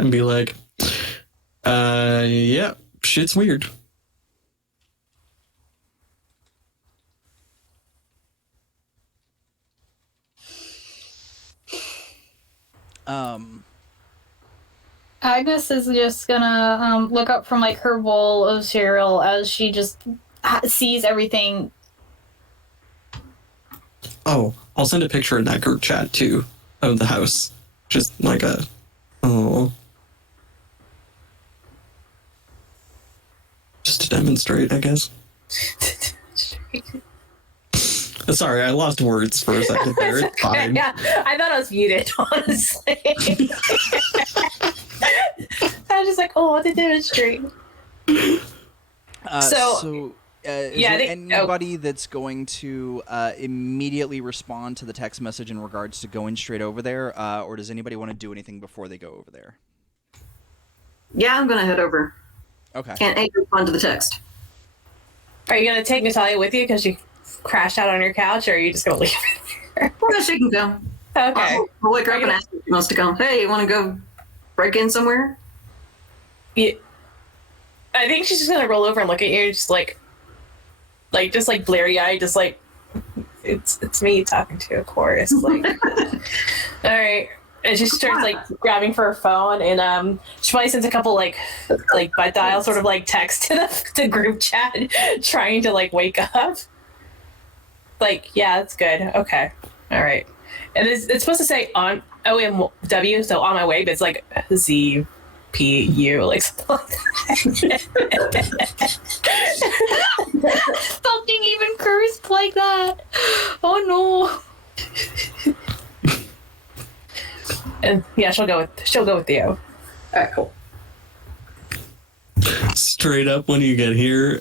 and be like, yeah, shit's weird. Agnes is just gonna look up from like her bowl of cereal as she just sees everything. Oh, I'll send a picture in that group chat too of the house. Just like a just to demonstrate, I guess. Sorry, I lost words for a second there. It's fine. Yeah, I thought I was muted, honestly. I was just like, oh, to demonstrate. Is there anybody that's going to immediately respond to the text message in regards to going straight over there, or does anybody want to do anything before they go over there? Yeah, I'm gonna head over. Okay. Can't respond to the text. Are you gonna take Natalia with you because you crashed out on your couch, or are you just gonna leave her? Well, she can come. Okay. I'll wake her up and ask if she wants to come. Hey, you want to go break in somewhere? Yeah. I think she's just gonna roll over and look at you, just like blurry eyed, just like it's me talking to a chorus. Like, all right. And she starts like grabbing for her phone, and she probably sends a couple like butt dial sort of like text to the group chat, trying to like wake up. Like, yeah, that's good. Okay, all right. And it's supposed to say on OMW, so on my way, but it's like ZPU, like something like that. Something even cursed like that. Oh no. And yeah, she'll go with Theo. All right, cool. Straight up, when you get here,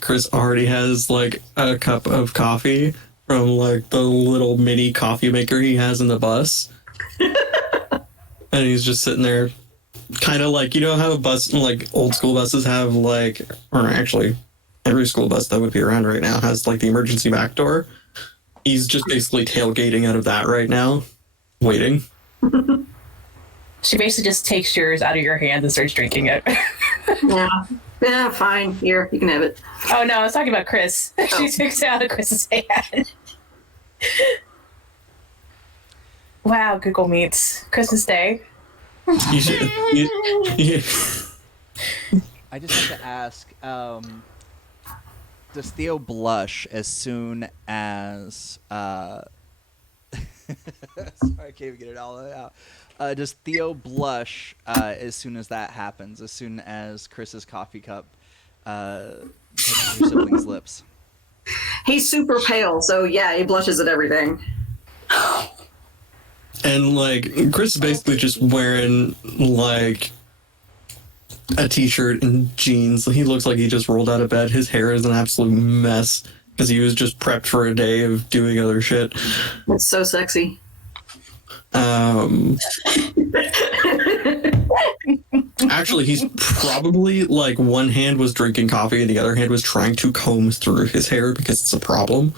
Chris already has like a cup of coffee from like the little mini coffee maker he has in the bus. And he's just sitting there, kind of like, you know how a bus, like old school buses have like, or actually every school bus that would be around right now has like the emergency back door. He's just basically tailgating out of that right now, waiting. She basically just takes yours out of your hand and starts drinking it. Yeah, fine. Here, you can have it. Oh no, I was talking about Chris. She takes it out of Chris's hand. Wow, Google Meets. Christmas Day. You should, I just have to ask, does Theo blush as soon as... Sorry, I can't even get it all out. Does Theo blush as soon as that happens, as soon as Chris's coffee cup touches your sibling's lips? He's super pale, so yeah, he blushes at everything. And like Chris is basically just wearing like a t-shirt and jeans. He looks like he just rolled out of bed. His hair is an absolute mess because he was just prepped for a day of doing other shit. It's so sexy. Actually, he's probably like one hand was drinking coffee and the other hand was trying to comb through his hair because it's a problem.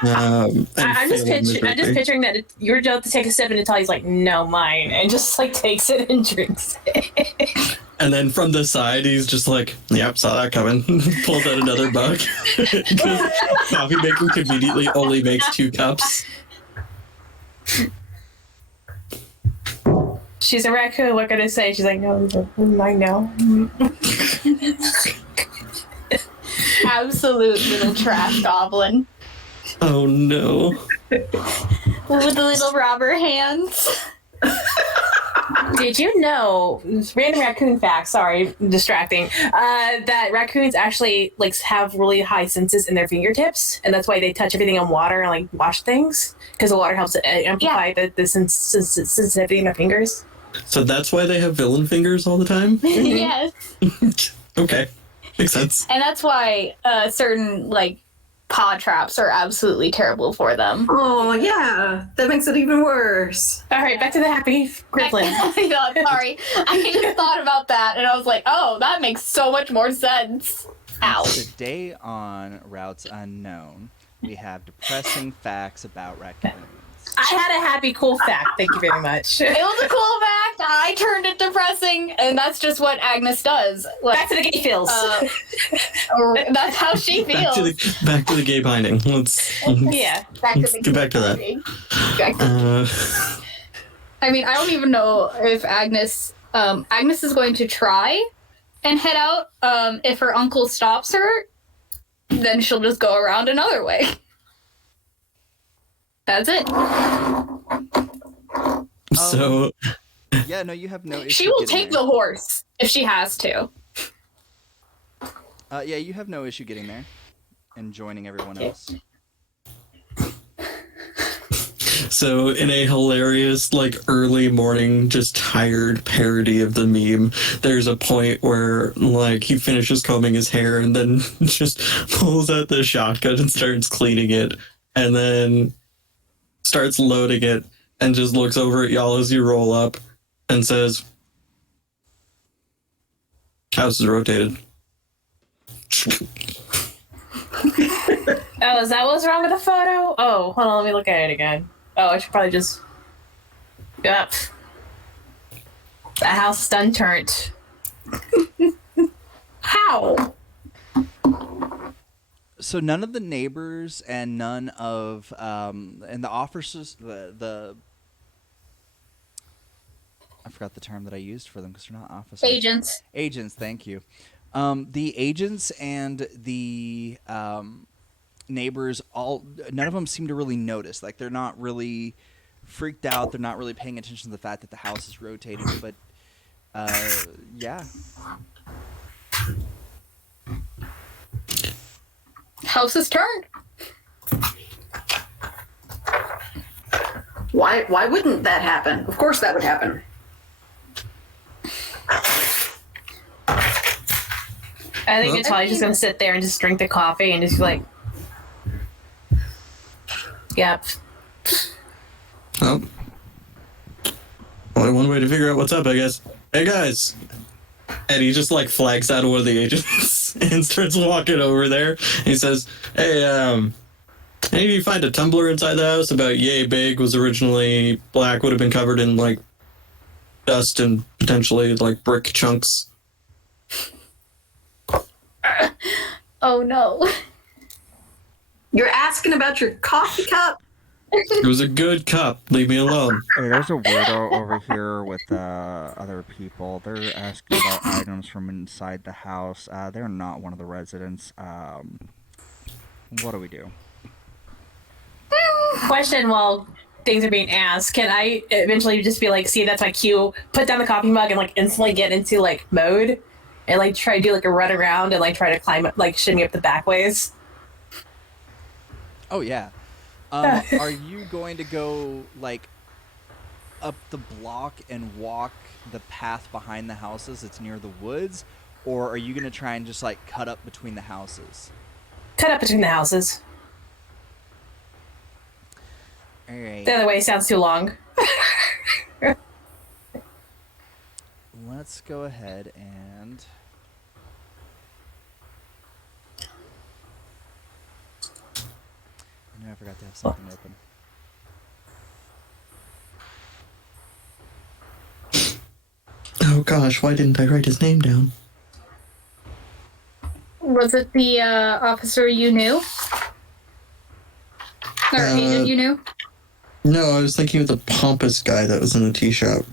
I'm just picturing that you're about to take a sip and Natalia's like, no, mine, and just like takes it and drinks it. And then from the side, he's just like, yep, saw that coming. Pulls out another mug. Because coffee maker conveniently only makes 2 cups. She's a raccoon, what can I say? She's like, no, mine now. Absolute little trash goblin. Oh no. With the little rubber hands. Did you know, random raccoon fact, sorry, distracting, that raccoons actually like have really high senses in their fingertips, and that's why they touch everything in water and like wash things, because the water helps amplify the sensitivity in their fingers. So that's why they have villain fingers all the time? Yes. Okay. Makes sense. And that's why certain like paw traps are absolutely terrible for them. Oh, yeah. That makes it even worse. All right, back to the happy gremlin. Sorry. I just thought about that and I was like, oh, that makes so much more sense. Ow. Today on Routes Unknown, we have depressing facts about raccoons. I had a happy, cool fact. Thank you very much. It was a cool fact. I turned it depressing, and that's just what Agnes does. Like, Back to the gay feels. that's how she feels. Back to the gay binding. Let's Yeah. let's get back to that. I mean, I don't even know if Agnes is going to try and head out. If her uncle stops her, then she'll just go around another way. That's it. So Yeah, no, you have no issue. She will getting take there. the horse if she has to. Yeah, you have no issue getting there and joining everyone else. So in a hilarious, like, early morning, just tired parody of the meme, there's a point where, like, he finishes combing his hair and then just pulls out the shotgun and starts cleaning it, and then starts loading it and just looks over at y'all as you roll up and says, "House is rotated." Oh, is that what's wrong with the photo? Oh, hold on, let me look at it again. Oh, I should probably just... Yep. The house is done turned. How? So none of the neighbors and none of and the officers, the I forgot the term that I used for them because they're not officers. Agents. Agents, thank you. The agents and the neighbors, none of them seem to really notice. Like, they're not really freaked out. They're not really paying attention to the fact that the house is rotating. But yeah. House is turned. Why wouldn't that happen? Of course that would happen. I think it's probably just gonna sit there and just drink the coffee and just be like... Yep. Oh. Only one way to figure out what's up, I guess. Hey, guys! And he just, like, flags out one of the agents and starts walking over there. He says, "Hey, any of you find a tumbler inside the house about yay big, was originally black, would have been covered in, like, dust and potentially, like, brick chunks?" Oh no. You're asking about your coffee cup? It was a good cup. Leave me alone. Hey, there's a weirdo over here with other people. They're asking about items from inside the house. They're not one of the residents. What do we do? Question while things are being asked. Can I eventually just be like, see, that's my cue, put down the coffee mug and, like, instantly get into, like, mode? And, like, try to do, like, a run around and, like, try to climb, like, shimmy up the back ways? Oh yeah. Are you going to go, like, up the block and walk the path behind the houses that's near the woods, or are you going to try and just, like, cut up between the houses? Cut up between the houses. All right. The other way sounds too long. Let's go ahead and... I forgot to have something open. Oh gosh, why didn't I write his name down? Was it the officer you knew? Or agent you knew? No, I was thinking of the pompous guy that was in the tea shop.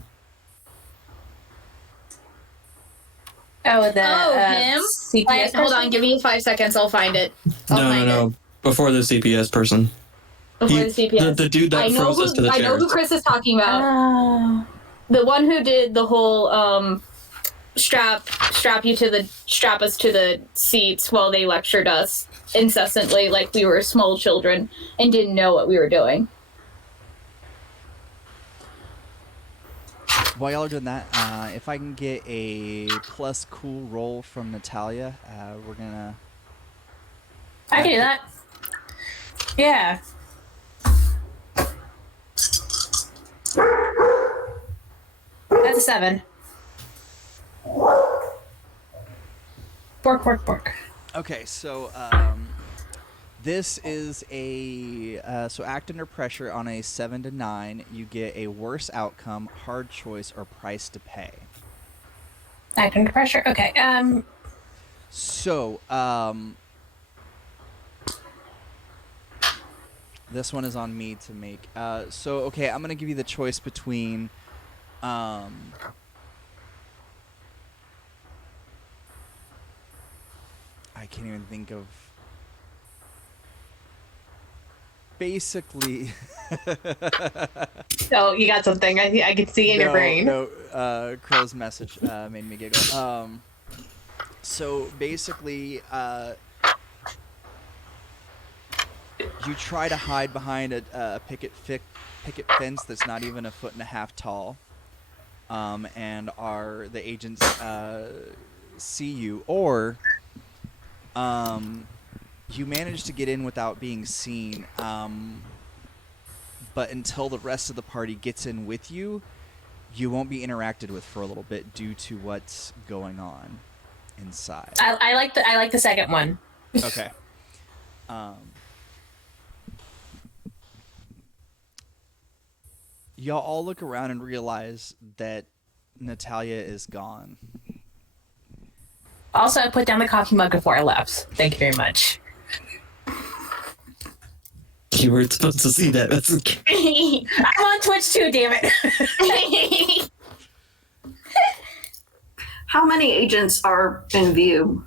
Oh, the him? CPS Hold on, person? give me 5 seconds. I'll find it. No. Before the CPS person. Before the CPS. The dude that froze us to the I know chairs. who Chris is talking about. Oh. The one who did the whole strap us to the seats while they lectured us incessantly like we were small children and didn't know what we were doing. While y'all are doing that, if I can get a plus cool roll from Natalia, we're gonna... I can do that. Yeah. That's a 7. Bork. Okay, so This is a so act under pressure on a 7 to 9. You get a worse outcome, hard choice, or price to pay. Act under pressure. Okay. So this one is on me to make. So okay, I'm gonna give you the choice between I can't even think of. Basically, Oh, you got something. I can see in your brain. No, Crow's message made me giggle. So basically, you try to hide behind a picket fence that's not even 1.5 feet tall, and the agents see you, or you manage to get in without being seen, but until the rest of the party gets in with you, you won't be interacted with for a little bit due to what's going on inside. I like the second one. Okay. Y'all all look around and realize that Natalia is gone. Also, I put down the coffee mug before I left. Thank you very much. You weren't supposed to see that. That's okay. I'm on Twitch too, damn it. How many agents are in view?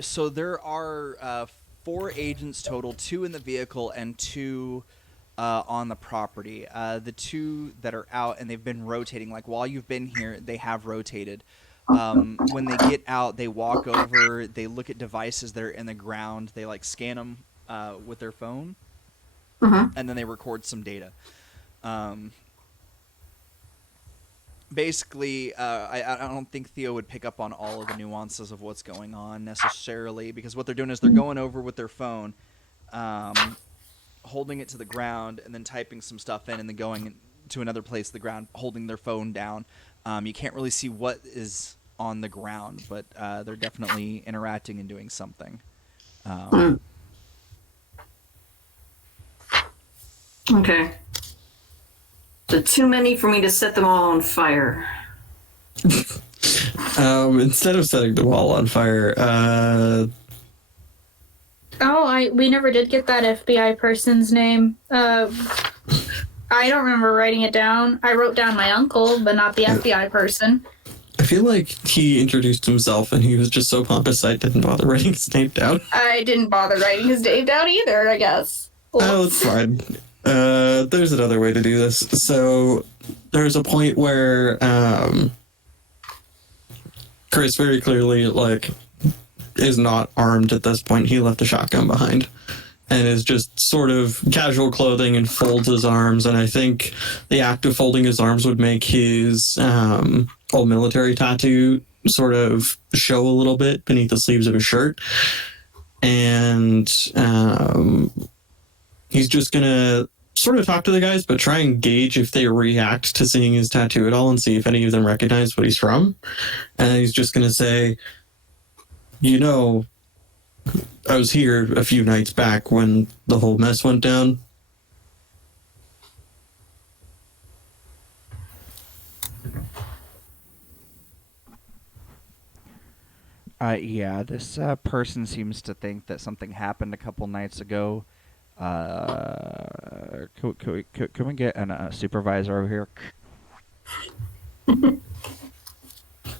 So there are 4 agents total, 2 in the vehicle and 2 on the property. The 2 that are out, and they've been rotating. Like while you've been here, they have rotated. When they get out, they walk over, they look at devices that are in the ground, they like scan them with their phone, and then they record some data. Basically, I don't think Theo would pick up on all of the nuances of what's going on necessarily, because what they're doing is they're going over with their phone, holding it to the ground, and then typing some stuff in, and then going to another place to the ground, holding their phone down. You can't really see what is on the ground, but they're definitely interacting and doing something. Okay. So too many for me to set them all on fire. Instead of setting the wall on fire, we never did get that FBI person's name. I don't remember writing it down. I wrote down my uncle, but not the FBI person. I feel like he introduced himself and he was just so pompous I didn't bother writing his name down. I didn't bother writing his name down either, I guess. Oh, it's fine. There's another way to do this. So there's a point where Chris very clearly is not armed at this point. He left a shotgun behind and is just sort of casual clothing and folds his arms. And I think the act of folding his arms would make his old military tattoo sort of show a little bit beneath the sleeves of his shirt. And he's just going to sort of talk to the guys, but try and gauge if they react to seeing his tattoo at all and see if any of them recognize what he's from. And he's just going to say, I was here a few nights back when the whole mess went down. Yeah, this person seems to think that something happened a couple nights ago. Can we get a supervisor over here?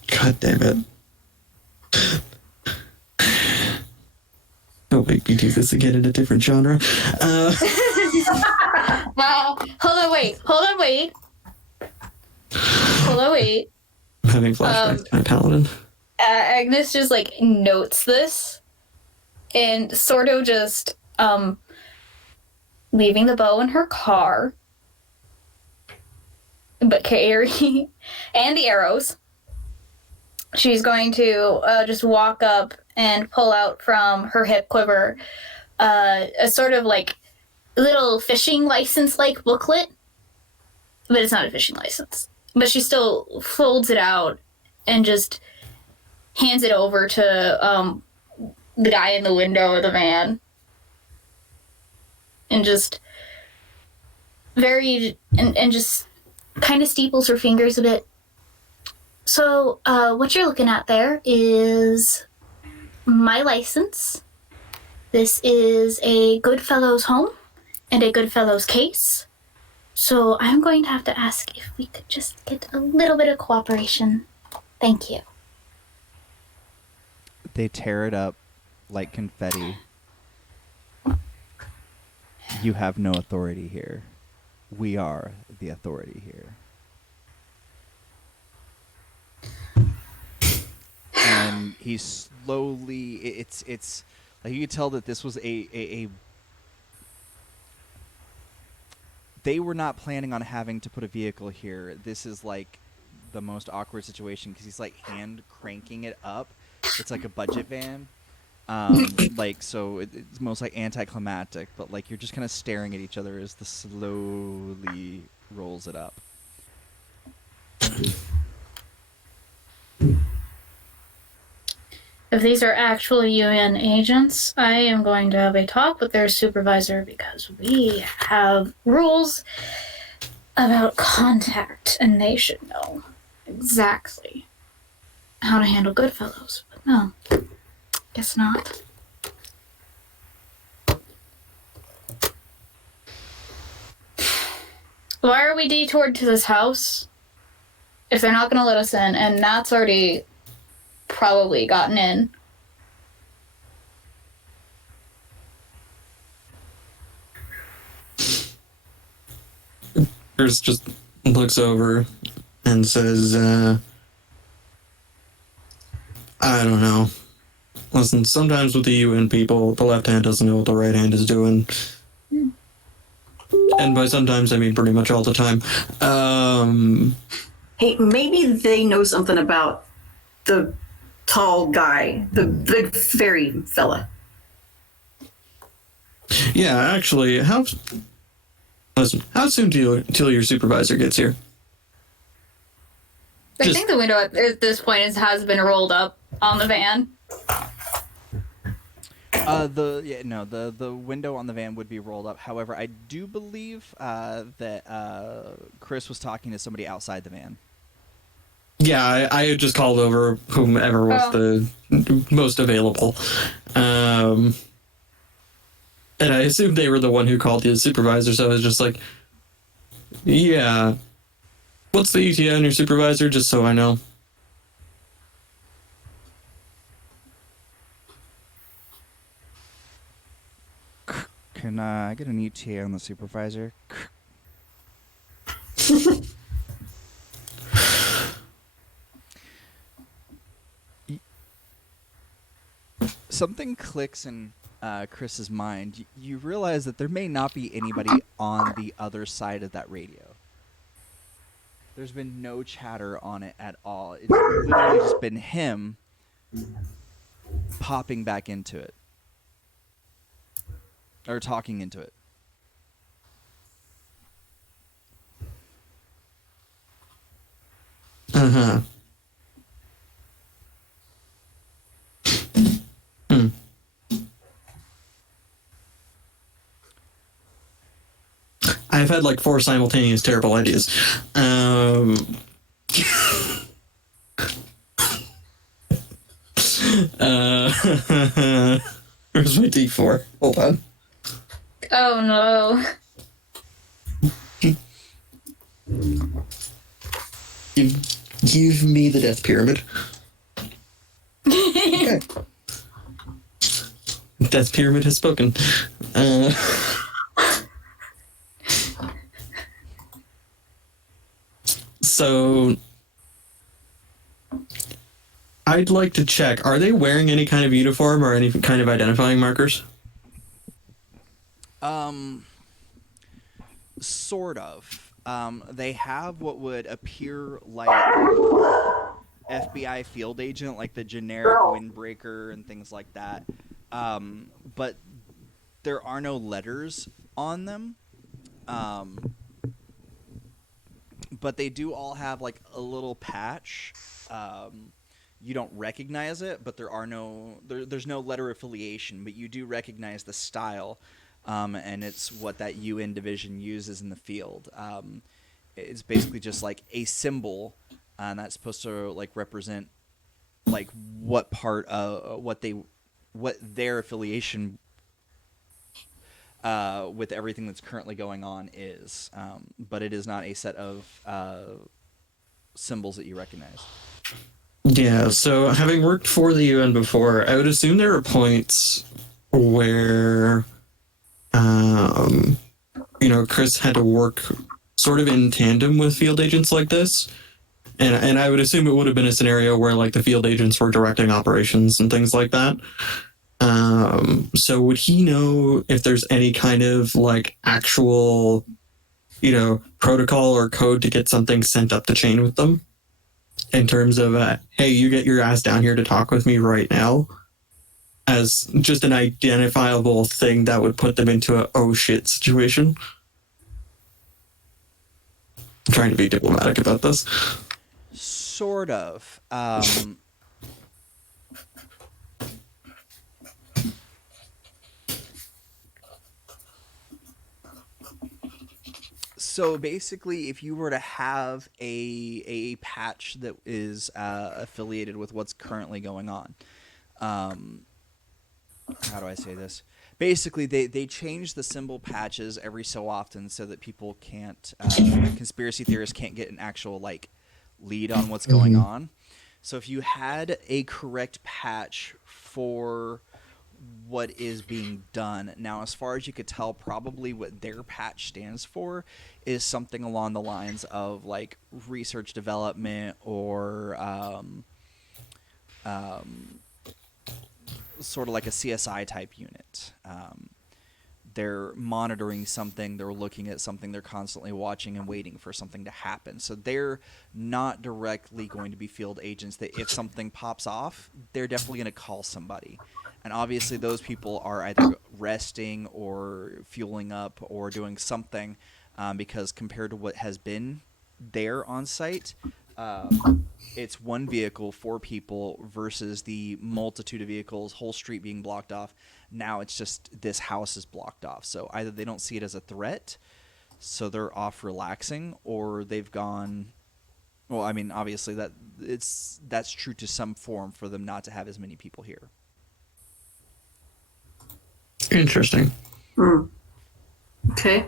God damn it. Don't make me do this again in a different genre. Well, hold on, wait. I'm having flashbacks to my paladin. Agnes just notes this and sort of just leaving the bow in her car, but carry and the arrows. She's going to just walk up and pull out from her hip quiver a sort of little fishing license booklet, but it's not a fishing license. But she still folds it out and just hands it over to the guy in the window of the van. And just and just kind of steeples her fingers a bit. So, what you're looking at there is my license. This is a Goodfellows home and a Goodfellows case. So I'm going to have to ask if we could just get a little bit of cooperation. Thank you. They tear it up like confetti. You have no authority here. We are the authority here. And he slowly, it's like you could tell that this was a they were not planning on having to put a vehicle here. This is like the most awkward situation because he's like hand cranking it up. It's like a budget van. Like, so it's most like anticlimactic, but like you're just kind of staring at each other as the slowly rolls it up. If these are actual UN agents, I am going to have a talk with their supervisor because we have rules about contact, and they should know exactly how to handle Goodfellows. But no, guess not. Why are we detoured to this house if they're not going to let us in? And Nat's already probably gotten in. Chris just looks over and says, I don't know. Listen, sometimes with the UN people, the left hand doesn't know what the right hand is doing. And by sometimes, I mean pretty much all the time. Hey, maybe they know something about the tall guy, the big fairy fella. Yeah, actually, how soon till your supervisor gets here? I think the window at this point has been rolled up on the van. The window on the van would be rolled up. However, I do believe that Chris was talking to somebody outside the van. Yeah, I had just called over whomever was the most available. And I assumed they were the one who called the supervisor, so I was just like, yeah. What's the ETA on your supervisor, just so I know? Can I get an ETA on the supervisor? Something clicks in Chris's mind. You realize that there may not be anybody on the other side of that radio. There's been no chatter on it at all. It's literally just been him popping back into it. Or talking into it. Uh-huh. I've had like 4 simultaneous terrible ideas. Where's my D4? Hold on. Oh no. Give me the death pyramid. Okay. Death pyramid has spoken. So I'd like to check, are they wearing any kind of uniform or any kind of identifying markers? Sort of. They have what would appear like FBI field agent, like the generic windbreaker and things like that. But there are no letters on them. But they do all have like a little patch. You don't recognize it, but there's no letter affiliation, but you do recognize the style, and it's what that UN division uses in the field. It's basically just like a symbol, and that's supposed to like represent like what part of what their affiliation with everything that's currently going on is. But it is not a set of symbols that you recognize. Yeah, so having worked for the UN before, I would assume there are points where, Chris had to work sort of in tandem with field agents like this. And I would assume it would have been a scenario where like the field agents were directing operations and things like that. So would he know if there's any kind of like actual, protocol or code to get something sent up the chain with them? In terms of, hey, you get your ass down here to talk with me right now, as just an identifiable thing that would put them into a oh shit situation. I'm trying to be diplomatic about this. Sort of. So basically, if you were to have a patch that is affiliated with what's currently going on, how do I say this? Basically, they change the symbol patches every so often so that people can't, conspiracy theorists can't get an actual like lead on what's going on. So if you had a correct patch for what is being done now, as far as you could tell, probably what their patch stands for is something along the lines of like research development or sort of like a CSI type unit. They're monitoring something, they're looking at something, they're constantly watching and waiting for something to happen. So they're not directly going to be field agents that if something pops off, they're definitely going to call somebody. And obviously those people are either resting or fueling up or doing something, because compared to what has been there on site, it's one vehicle, 4 people versus the multitude of vehicles, whole street being blocked off. Now it's just this house is blocked off. So either they don't see it as a threat, so they're off relaxing, or they've gone. Well, I mean, obviously that's true to some form for them not to have as many people here. Interesting. Okay.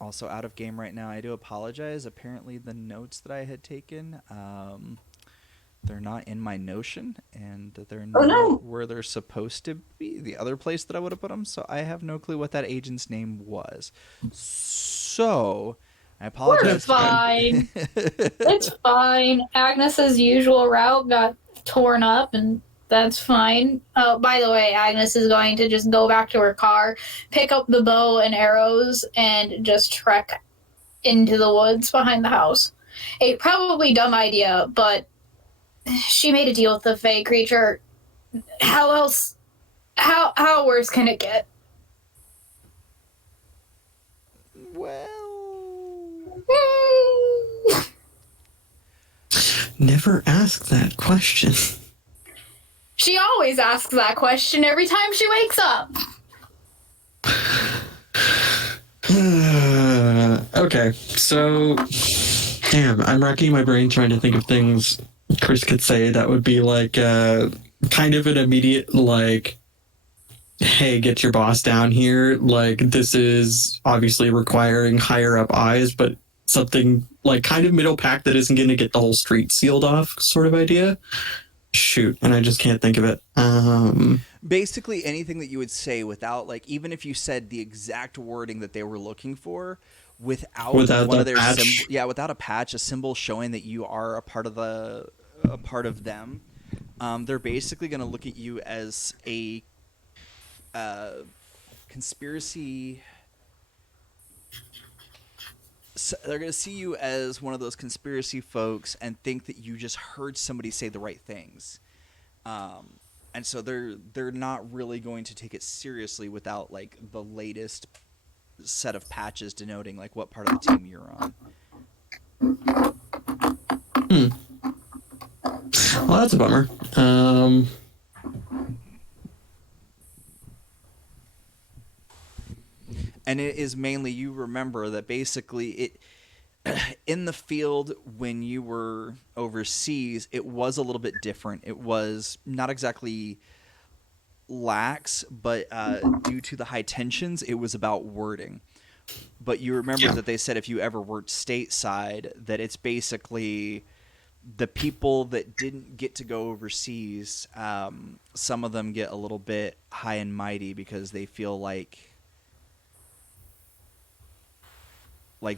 Also out of game right now. I do apologize. Apparently the notes that I had taken, they're not in my Notion, and they're not where they're supposed to be, the other place that I would have put them, so I have no clue what that agent's name was. So, I apologize. It's fine. It's fine. Agnes's usual route got torn up, and that's fine. Oh, by the way, Agnes is going to just go back to her car, pick up the bow and arrows, and just trek into the woods behind the house. A probably dumb idea, but she made a deal with the Fae creature. How else? How worse can it get? Well, Never ask that question. She always asks that question every time she wakes up. Okay, so damn, I'm racking my brain trying to think of things Chris could say that would be like kind of an immediate like, hey, get your boss down here. Like, this is obviously requiring higher up eyes, but something like kind of middle pack that isn't going to get the whole street sealed off sort of idea. Shoot, and I just can't think of it. Basically anything that you would say without, like, even if you said the exact wording that they were looking for, without one of their patch. without a patch, a symbol showing that you are a part of them, they're basically going to look at you as a conspiracy. So they're going to see you as one of those conspiracy folks and think that you just heard somebody say the right things. And so they're not really going to take it seriously without like the latest set of patches denoting like what part of the team you're on. Well, that's a bummer. And it is mainly, you remember that basically it in the field when you were overseas, it was a little bit different. It was not exactly lax, but due to the high tensions, it was about wording. But you remember that they said if you ever worked stateside, that it's basically the people that didn't get to go overseas, some of them get a little bit high and mighty because they feel like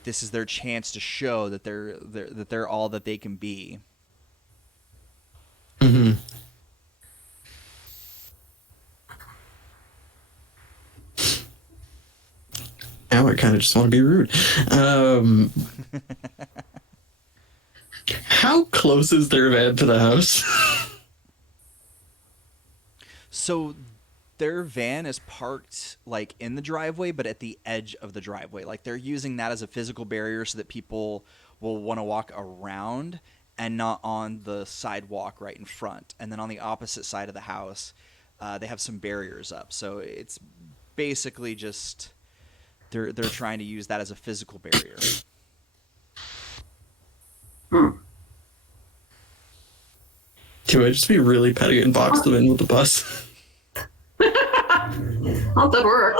this is their chance to show that they're all that they can be. Mm-hmm. Now I kind of just want to be rude. How close is their van to the house? So their van is parked like in the driveway, but at the edge of the driveway. Like they're using that as a physical barrier so that people will want to walk around and not on the sidewalk right in front. And then on the opposite side of the house, they have some barriers up. So it's basically just they're trying to use that as a physical barrier. Can I just be really petty and box them in with the bus? How'd that work?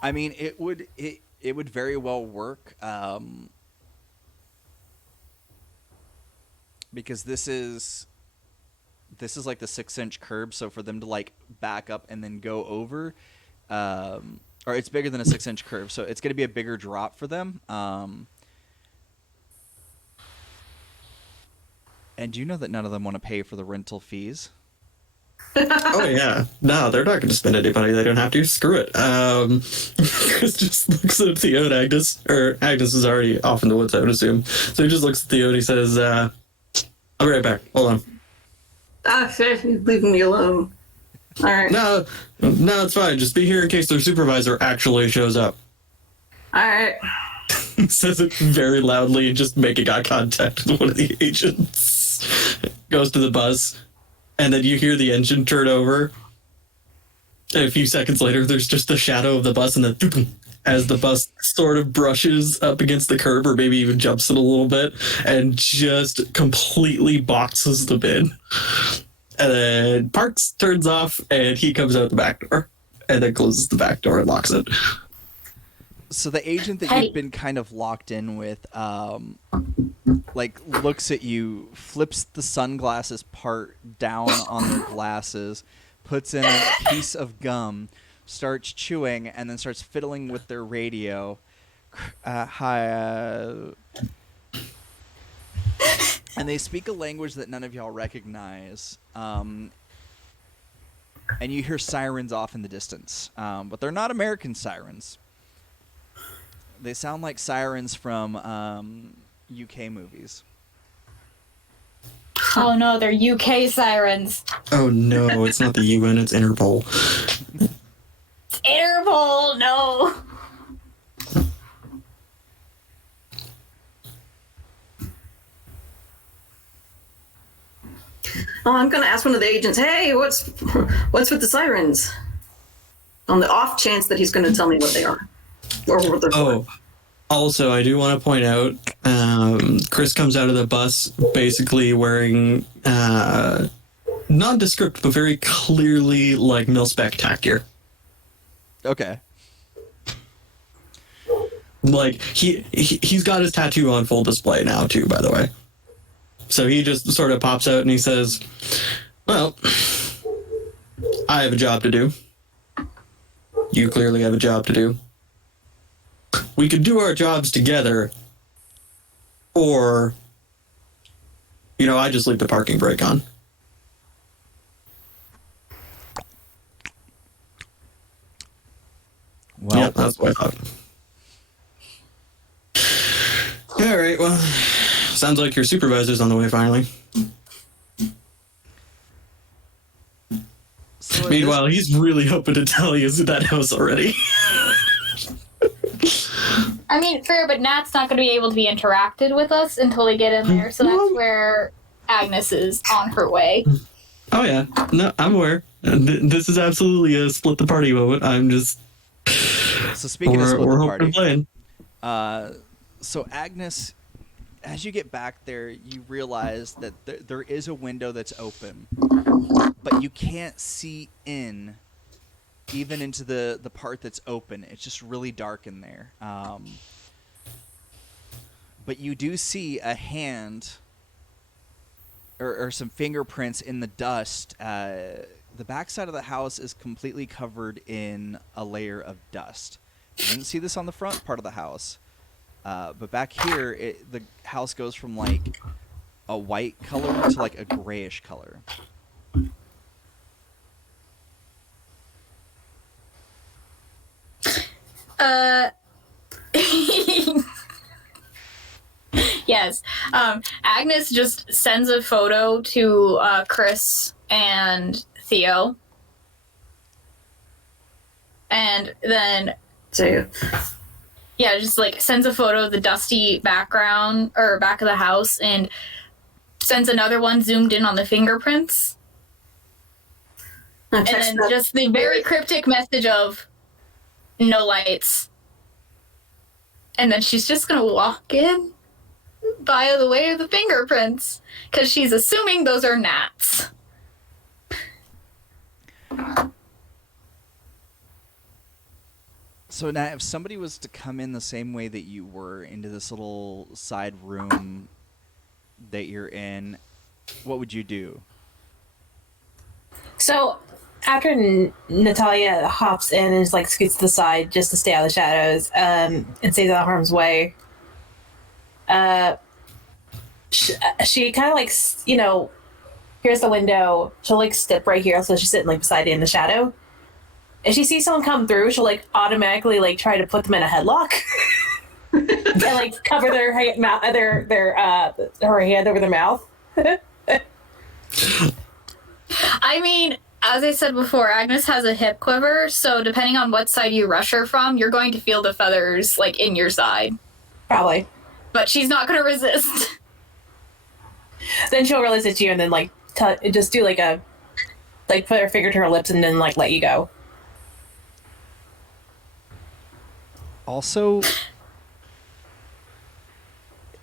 I mean, it would very well work, because this is like the 6-inch curb. So for them to like back up and then go over, or it's bigger than a 6-inch curve, so it's going to be a bigger drop for them. And do you know that none of them want to pay for the rental fees? Oh yeah, no, they're not going to spend any money. They don't have to. Screw it. Chris just looks at Theo and Agnes, or Agnes is already off in the woods, I would assume. So he just looks at Theo and he says, "I'll be right back. Hold on." Leaving me alone. All right. No, it's fine. Just be here in case their supervisor actually shows up. All right. He says it very loudly and just making eye contact with one of the agents. Goes to the bus. And then you hear the engine turn over. And a few seconds later, there's just the shadow of the bus, and then as the bus sort of brushes up against the curb, or maybe even jumps it a little bit, and just completely boxes the bin. And then parks, turns off, and he comes out the back door, and then closes the back door and locks it. So the agent that you've been kind of locked in with, like looks at you, flips the sunglasses part down on their glasses, puts in a piece of gum, starts chewing, and then starts fiddling with their radio. Hi. And they speak a language that none of y'all recognize. And you hear sirens off in the distance. But they're not American sirens. They sound like sirens from UK movies. Oh no, they're UK sirens. Oh no, it's not the UN, it's Interpol. Interpol, no. Oh, I'm gonna ask one of the agents. Hey, what's with the sirens? On the off chance that he's gonna tell me what they are, or what they're for. Also, I do want to point out, Chris comes out of the bus basically wearing nondescript, but very clearly like mil-spec gear. Okay. Like he's got his tattoo on full display now too, by the way. So he just sort of pops out and he says, "Well, I have a job to do. You clearly have a job to do. We could do our jobs together, or, I just leave the parking brake on." Well, yeah, that's what I thought. All right, well, sounds like your supervisor's on the way finally. so Meanwhile, he's really hoping to tell you that house already. I mean, fair, but Nat's not going to be able to be interacted with us until we get in there. So that's where Agnes is on her way. Oh yeah, no, I'm aware. This is absolutely a split the party moment. I'm just So speaking of split we're the hoping party, playing. so Agnes, as you get back there, you realize that there is a window that's open, but you can't see in, even into the part that's open. It's just really dark in there. But you do see a hand or some fingerprints in the dust. The backside of the house is completely covered in a layer of dust. You didn't see this on the front part of the house. But back here, the house goes from like a white color to like a grayish color. Yes. Agnes just sends a photo to Chris and Theo. And then, So, yeah, just like sends a photo of the dusty background or back of the house and sends another one zoomed in on the fingerprints. And then just the very cryptic message of no lights. And then she's just going to walk in by the way of the fingerprints because she's assuming those are gnats. So now, if somebody was to come in the same way that you were into this little side room that you're in, what would you do? So after Natalia hops in and just like scoots to the side just to stay out of the shadows and stays out of harm's way, she kind of like, you know, here's the window. She'll like step right here, so she's sitting like beside it in the shadow. If she sees someone come through, she'll like automatically like try to put them in a headlock and like cover their her hand over their mouth. I mean, as I said before, Agnes has a hip quiver, so depending on what side you rush her from, you're going to feel the feathers like in your side. Probably. But she's not going to resist. Then she'll realize it's you, and then like just do like a like put her finger to her lips, and then like let you go. Also,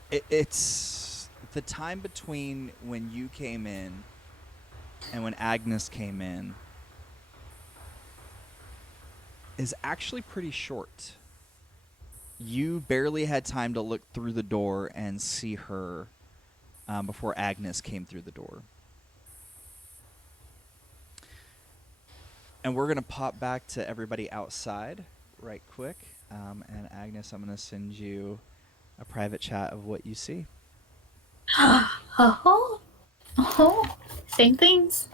it's the time between when you came in and when Agnes came in is actually pretty short. You barely had time to look through the door and see her before Agnes came through the door. And we're going to pop back to everybody outside right quick. And Agnes, I'm going to send you a private chat of what you see. Same things.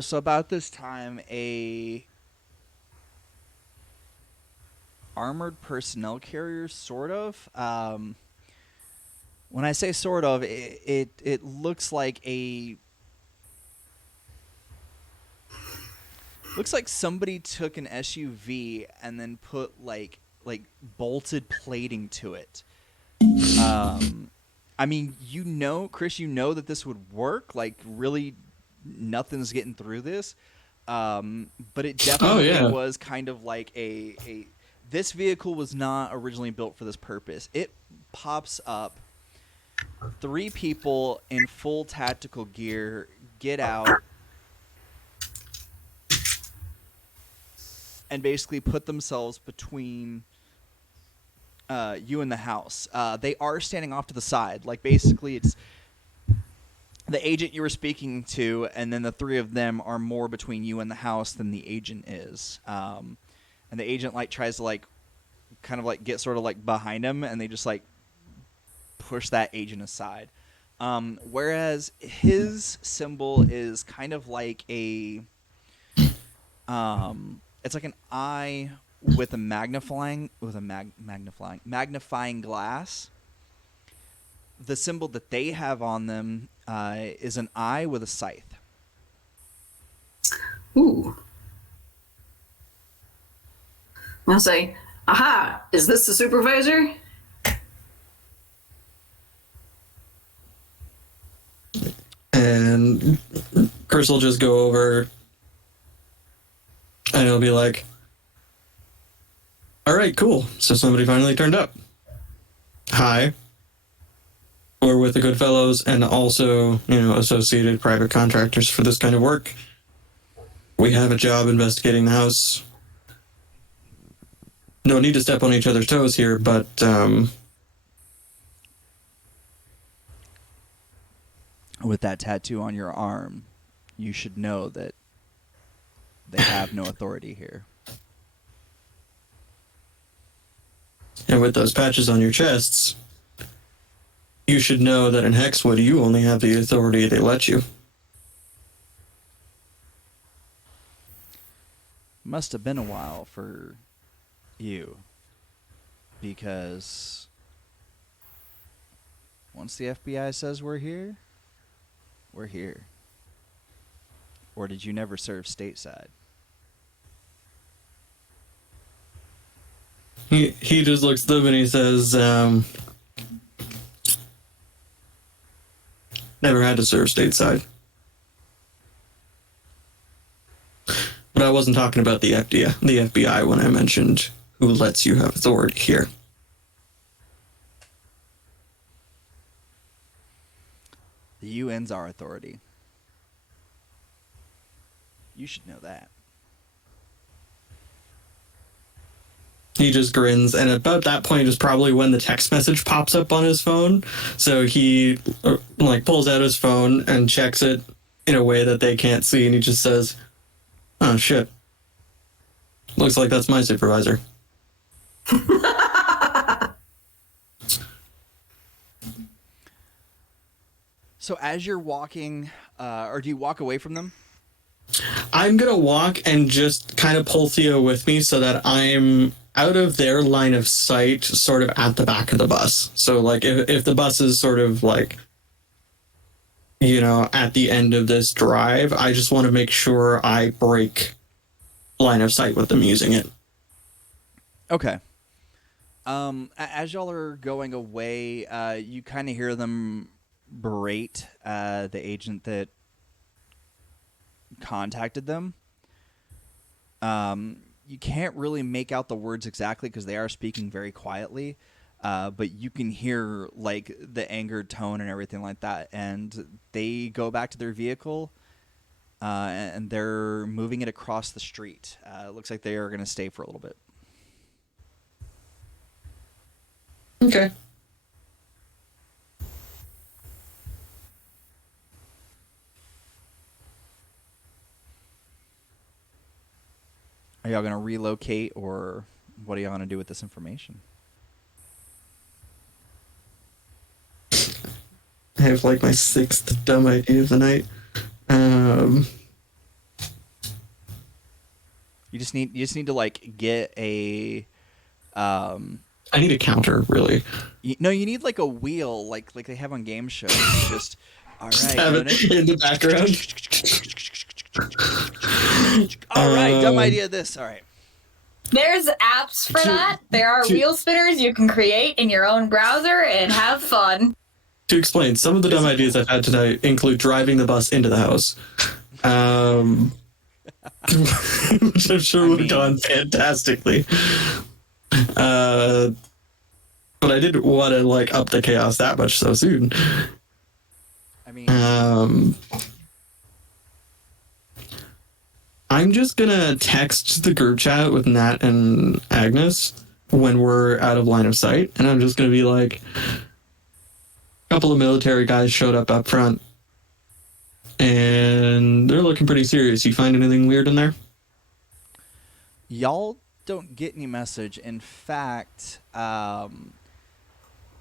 So about this time, a armored personnel carrier, sort of. When I say sort of, it looks like looks like somebody took an SUV and then put like bolted plating to it. I mean, Chris, you know that this would work. Like, really, nothing's getting through this. But it definitely was kind of like a. This vehicle was not originally built for this purpose. It pops up. 3 people in full tactical gear get out and basically put themselves between you and the house. They are standing off to the side. Like, basically, it's the agent you were speaking to, and then the 3 of them are more between you and the house than the agent is. And the agent like tries to like kind of like get sort of like behind him, and they just like push that agent aside. Whereas his symbol is kind of like a it's like an eye with a magnifying glass. The symbol that they have on them is an eye with a scythe. Ooh. I'll say, aha, is this the supervisor? Chris will just go over and he'll be like, all right, cool. So somebody finally turned up. Hi. We're with the Goodfellows and also, associated private contractors for this kind of work. We have a job investigating the house. No need to step on each other's toes here, but with that tattoo on your arm, you should know that they have no authority here. And with those patches on your chests, you should know that in Hexwood, you only have the authority they let you. Must have been a while for you, because once the FBI says we're here, we're here. Or did you never serve stateside? He just looks at them and he says, never had to serve stateside. But I wasn't talking about the FBI when I mentioned who lets you have authority here. The UN's our authority. You should know that. He just grins, and about that point is probably when the text message pops up on his phone. So he pulls out his phone and checks it in a way that they can't see, and he just says, "Oh shit. Looks like that's my supervisor." So as you're walking, or do you walk away from them? I'm gonna walk and just kind of pull Theo with me so that I'm out of their line of sight, sort of at the back of the bus. So like if the bus is sort of like, at the end of this drive, I just want to make sure I break line of sight with them using it. Okay. As y'all are going away, you kind of hear them berate the agent that contacted them. You can't really make out the words exactly because they are speaking very quietly, but you can hear like the angered tone and everything like that. And they go back to their vehicle, and they're moving it across the street. It looks like they are going to stay for a little bit. Okay. Are y'all going to relocate, or what are y'all going to do with this information? I have like my 6th dumb idea of the night. You just need to like get a I need a counter, really. you need like a wheel like they have on game shows. Just all right, Have it in the background. all right, dumb idea this. All right. There's apps for that. There are wheel spinners you can create in your own browser and have fun. To explain, some of the dumb ideas I've had tonight include driving the bus into the house. Which I'm sure would have gone fantastically. But I didn't want to like up the chaos that much so soon. I mean, I'm just gonna text the group chat with Nat and Agnes when we're out of line of sight, and I'm just gonna be like, a couple of military guys showed up front, and they're looking pretty serious. You find anything weird in there? y'all don't get any message. In fact,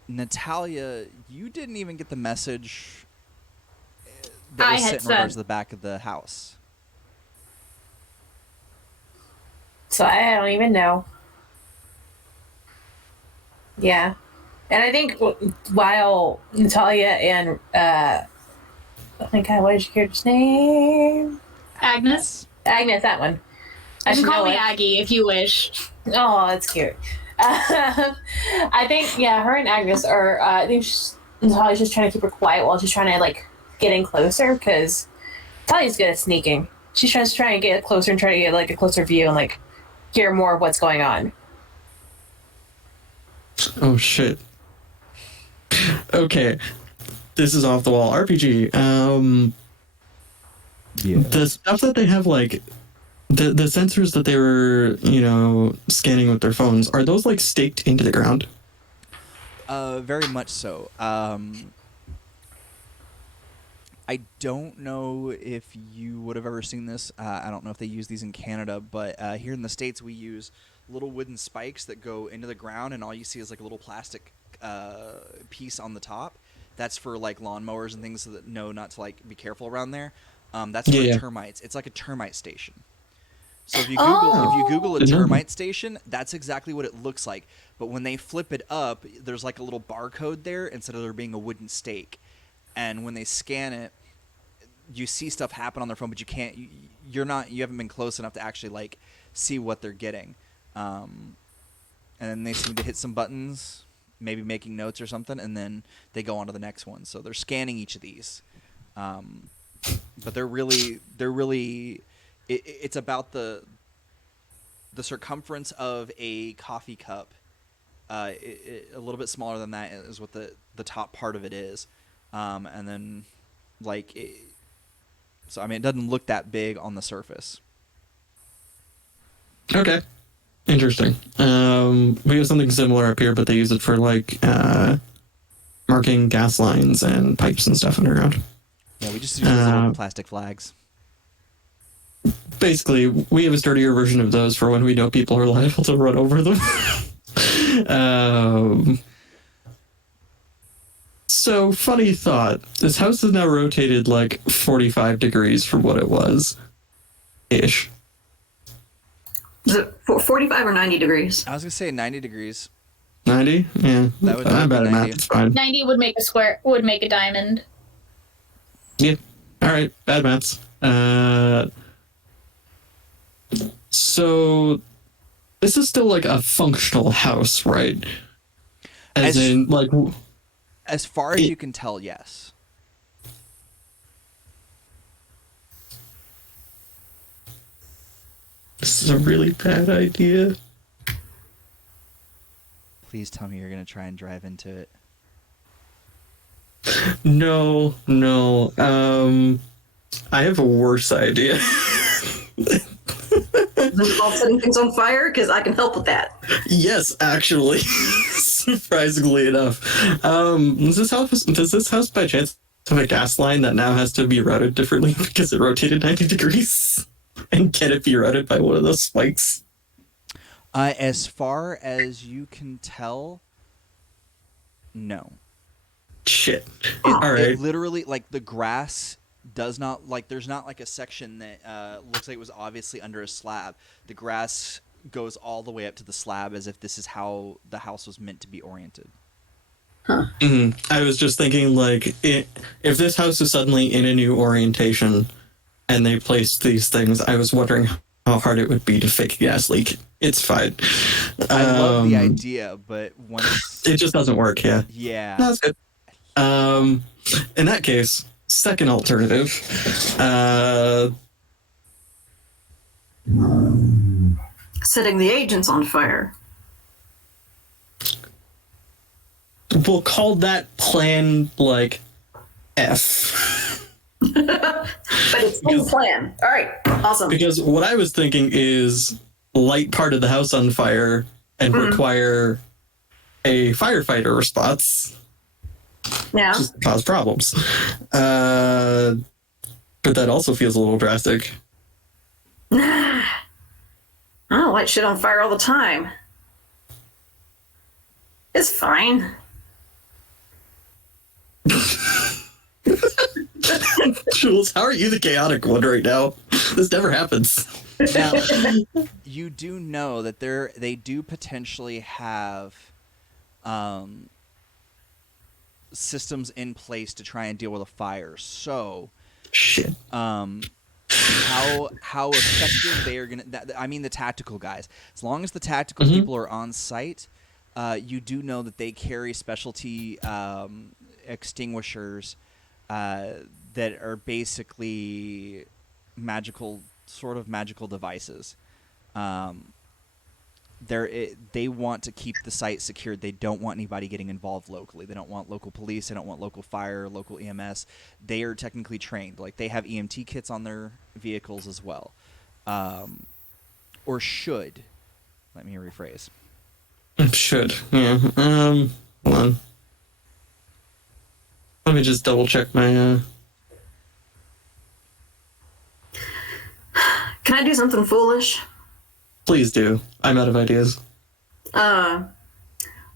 Natalia, you didn't even get the message that I was had sitting said- towards the back of the house. So I don't even know. Yeah. And I think while Natalia and oh my god, what is your character's name? Agnes? Agnes, that one. You can should call know me it. Aggie if you wish. Oh, that's cute. I think her and Agnes are. I think Natalia's just trying to keep her quiet while she's trying to like get in closer because Talia's good at sneaking. She's trying to get closer and try to get like a closer view and like hear more of what's going on. Oh shit. Okay. This is off the wall. RPG. Yeah. The stuff that they have, like the sensors that they were, scanning with their phones, are those like staked into the ground? Very much so. I don't know if you would have ever seen this. I don't know if they use these in Canada, but here in the States we use little wooden spikes that go into the ground, and all you see is like a little plastic piece on the top. That's for like lawnmowers and things so that know not to like be careful around there. That's for termites. It's like a termite station. So if you Google a termite station, that's exactly what it looks like. But when they flip it up, there's like a little barcode there instead of there being a wooden stake. And when they scan it, you see stuff happen on their phone, but you can't. You haven't been close enough to actually like see what they're getting. And then they seem to hit some buttons, maybe making notes or something, and then they go on to the next one. So they're scanning each of these. But they're really. It's about the circumference of a coffee cup. A little bit smaller than that is what the top part of it is. And then, so I mean, it doesn't look that big on the surface. Okay, interesting. We have something similar up here, but they use it for like marking gas lines and pipes and stuff underground. Yeah, we just use those little plastic flags. Basically, we have a sturdier version of those for when we know people are liable to run over them. So, funny thought. This house is now rotated like 45 degrees from what it was. Ish. Is it 45 or 90 degrees? I was going to say 90 degrees. 90? Yeah. That would I'm be bad at 90. math. It's fine. 90 would make a square, would make a diamond. Yeah. All right. Bad maths. So, this is still like a functional house, right? As in, like... As far as you can tell, yes. This is a really bad idea. Please tell me you're going to try and drive into it. No. I have a worse idea. Is it called setting things on fire? Because I can help with that. Yes, actually. Surprisingly enough. Does this house by chance have a gas line that now has to be routed differently because it rotated 90 degrees? And can it be routed by one of those spikes? As far as you can tell, no. Shit. All right. It literally, like, the grass does not, like, there's not like a section that looks like it was obviously under a slab. The grass goes all the way up to the slab as if this is how the house was meant to be oriented. Huh. I was just thinking, like, if this house is suddenly in a new orientation and they placed these things, I was wondering how hard it would be to fake a gas leak. It's fine. I love the idea, but once... It just doesn't work, yeah. Yeah. That's good. In that case, second alternative. Setting the agents on fire. We'll call that plan, like, F. But it's in the plan. All right, awesome. Because what I was thinking is light part of the house on fire and require a firefighter response. Yeah. Just to cause problems. But that also feels a little drastic. I don't light shit on fire all the time. It's fine. Jules, how are you the chaotic one right now? This never happens. Now, you do know that they do potentially have systems in place to try and deal with a fire. So, Shit. how effective they are gonna? I mean, the tactical guys. As long as the tactical people are on site, you do know that they carry specialty extinguishers that are basically sort of magical devices. They want to keep the site secured. They don't want anybody getting involved locally. They don't want local police. They don't want local fire, local EMS. They are technically trained. Like, they have EMT kits on their vehicles as well. Or should. Let me rephrase. Should. Yeah. Hold on. Let me just double check my, Can I do something foolish? Please do. I'm out of ideas. One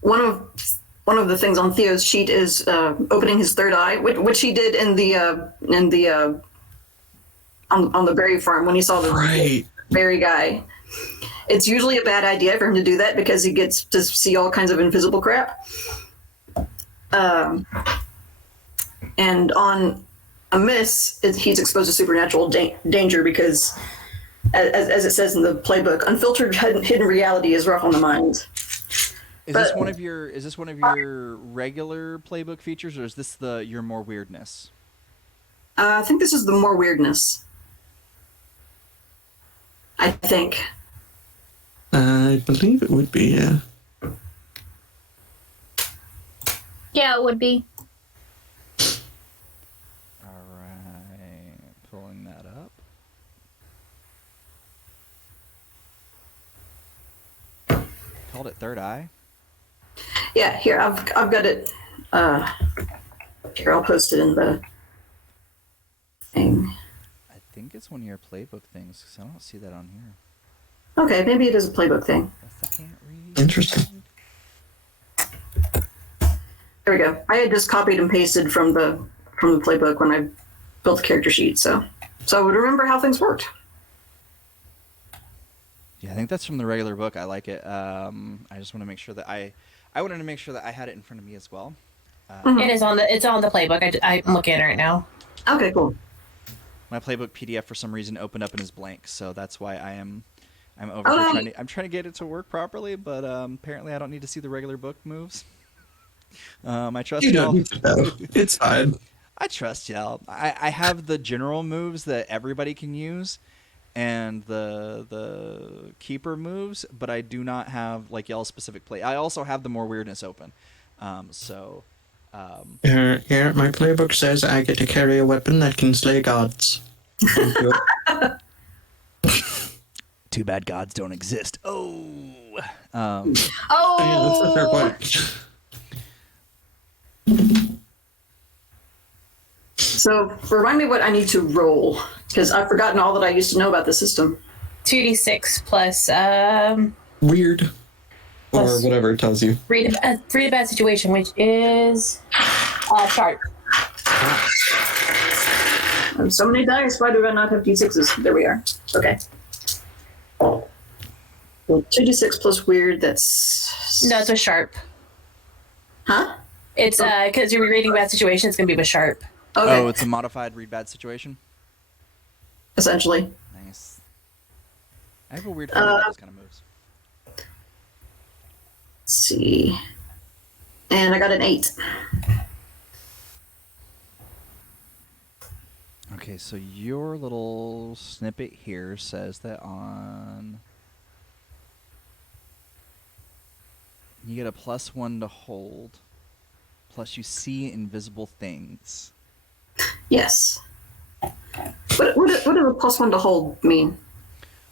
of the things on Theo's sheet is opening his third eye, which he did on the berry farm when he saw the Right. berry guy. It's usually a bad idea for him to do that because he gets to see all kinds of invisible crap. And on a miss, he's exposed to supernatural danger because, as it says in the playbook, unfiltered hidden reality is rough on the mind. Is this one of your regular playbook features, or is this your more weirdness? I think this is the more weirdness. I think. I believe it would be, yeah. Yeah, it would be. All right, pulling that up. Called it third eye. Yeah, here I've got it. Here, I'll post it in the thing. I think it's one of your playbook things because I don't see that on here. Okay, maybe it is a playbook thing. I can't read. Interesting. There we go. I had just copied and pasted from the playbook when I built the character sheet, so I would remember how things worked. Yeah, I think that's from the regular book. I like it. I just want to make sure that I wanted to make sure that I had it in front of me as well. It's on the playbook. I'm looking at it right now. Okay, cool. My playbook PDF for some reason opened up and is blank, so that's why I'm over here trying to get it to work properly, but apparently I don't need to see the regular book moves. I trust You y'all. don't need to know. It's fine. I trust y'all. I have the general moves that everybody can use, and the keeper moves, but I do not have like y'all specific play. I also have the more weirdness open, Here, my playbook says I get to carry a weapon that can slay gods. Too bad gods don't exist. Oh. Yeah, that's a fair point. So remind me what I need to roll, because I've forgotten all that I used to know about the system. 2d6 plus Weird. Or Plus- whatever it tells you. read a bad situation, which is sharp. So many dice, why do I not have d6s? There we are. Okay. Well, 2d6 plus weird, that's... No, it's with sharp. Huh? It's because you're reading bad situation. It's gonna be with sharp. Okay, Oh, it's a modified read bad situation. essentially. Nice. I have a weird feeling about those kind of moves. Let's see. And I got an 8. Okay, so your little snippet here says that you get a +1 to hold, plus you see invisible things. Yes. What does a +1 to hold mean?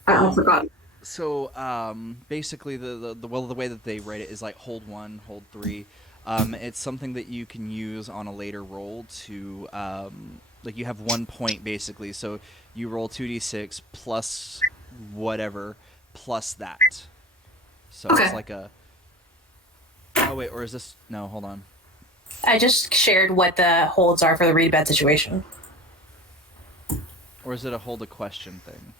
I forgot. So basically, the way that they write it is like hold 1, hold 3. It's something that you can use on a later roll to like you have 1 point basically. So you roll 2d6 plus whatever plus that. So Okay. it's like a. Oh wait, or is this? No, hold on. I just shared what the holds are for the read bad situation. Or is it a hold a question thing?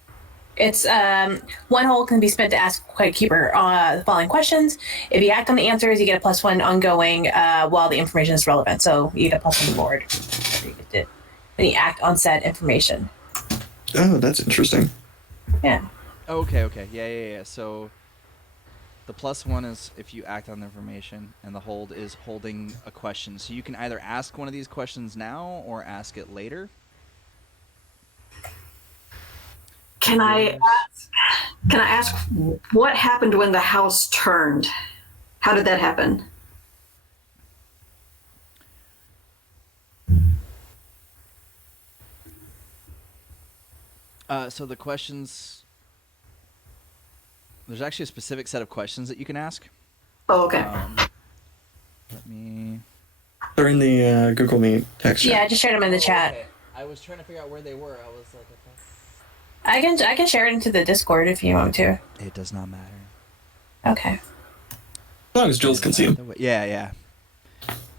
It's one hold can be spent to ask keeper the following questions. If you act on the answers, you get a +1 ongoing while the information is relevant. So you get a +1 board. When you act on said information. Oh, that's interesting. Yeah. Okay. Yeah. So the +1 is if you act on the information, and the hold is holding a question. So you can either ask one of these questions now or ask it later. Can I ask what happened when the house turned? How did that happen? So the questions. There's actually a specific set of questions that you can ask. Oh, okay. Let me. They're in the Google Meet text chat. Yeah, I just shared them in the chat. Okay. I was trying to figure out where they were. I was like, I can share it into the Discord if you want to. it does not matter. Okay. As long as Jules can see them. Yeah, yeah.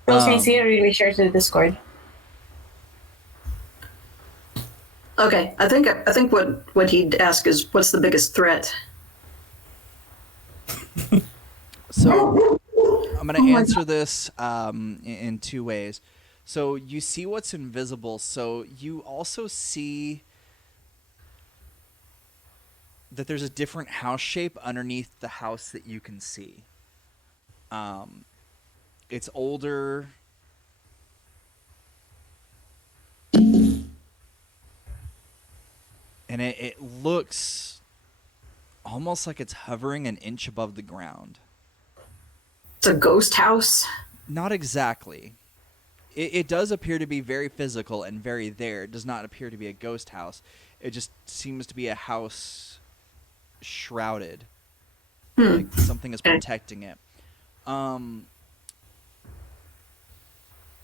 Girls, can you see it, or do we share it to the Discord? Okay, I think what he'd ask is, what's the biggest threat? So I'm going to answer this in two ways. So you see what's invisible. So you also see that there's a different house shape underneath the house that you can see. It's older. And it looks almost like it's hovering an inch above the ground. It's a ghost house. Not exactly. It does appear to be very physical and very there. It does not appear to be a ghost house. It just seems to be a house shrouded. Like something is protecting it. And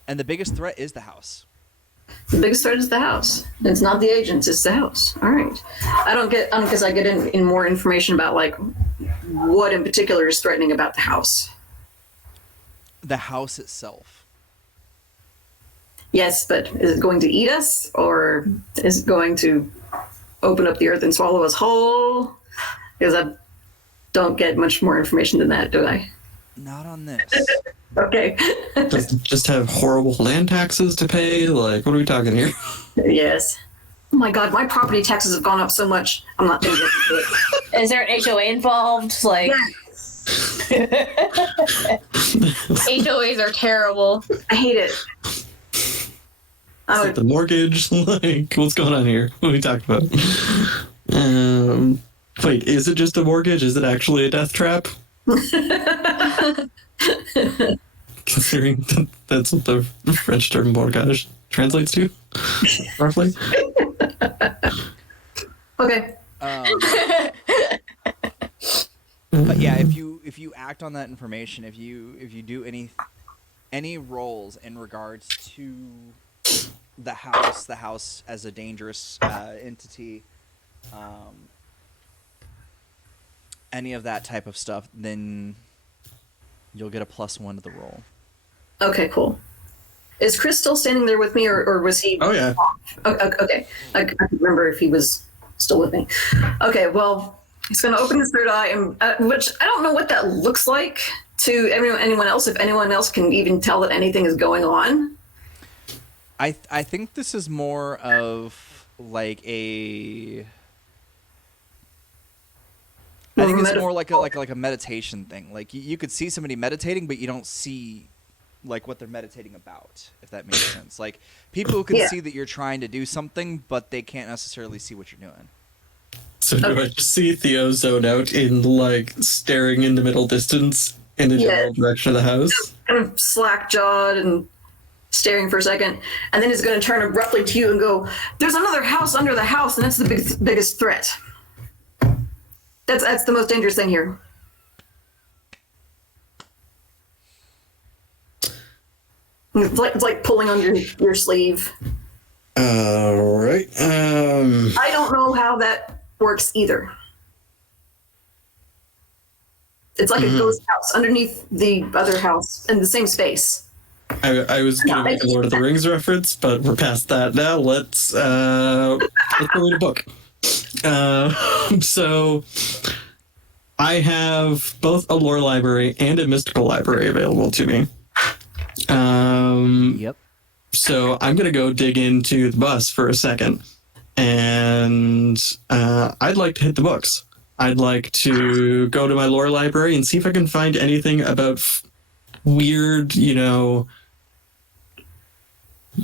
the biggest threat is the house. The biggest threat is the house. It's not the agents, it's the house. All right. I don't guess I get in more information about like what in particular is threatening about the house. The house itself. Yes, but is it going to eat us, or is it going to open up the earth and swallow us whole? Because I don't get much more information than that, do I? Not on this. Okay. Just have horrible land taxes to pay? Like, what are we talking here? Yes. Oh my God, my property taxes have gone up so much. I'm not thinking of it. Is there an HOA involved? Like, HOAs are terrible. I hate it. Like the mortgage? Like, what's going on here? What are we talking about? Wait, is it just a mortgage? Is it actually a death trap? Considering that's what the French term mortgage translates to, roughly. Okay. But yeah, if you act on that information, if you do any roles in regards to the house as a dangerous entity, any of that type of stuff, then you'll get a +1 to the roll. Okay, cool. Is Chris still standing there with me, or was he? Oh yeah. Okay. I can remember if he was still with me. Okay, well, he's going to open his third eye, and which I don't know what that looks like to anyone else. If anyone else can even tell that anything is going on. I think this is more of like a. I think it's more like a meditation thing. Like you could see somebody meditating, but you don't see like what they're meditating about, if that makes sense. Like people can see that you're trying to do something, but they can't necessarily see what you're doing. So do I just see Theo zone out in like staring in the middle distance in the general direction of the house? Kind of slack-jawed and staring for a second, and then he's going to turn abruptly to you and go, "There's another house under the house, and that's the biggest threat. That's the most dangerous thing here." It's like pulling on your sleeve. All right. I don't know how that works either. It's like a ghost house underneath the other house in the same space. I was going to make a Lord of the Rings reference, but we're past that now. Let's go read a book. So I have both a lore library and a mystical library available to me. Yep. So I'm going to go dig into the bus for a second. And I'd like to hit the books. I'd like to go to my lore library and see if I can find anything about weird,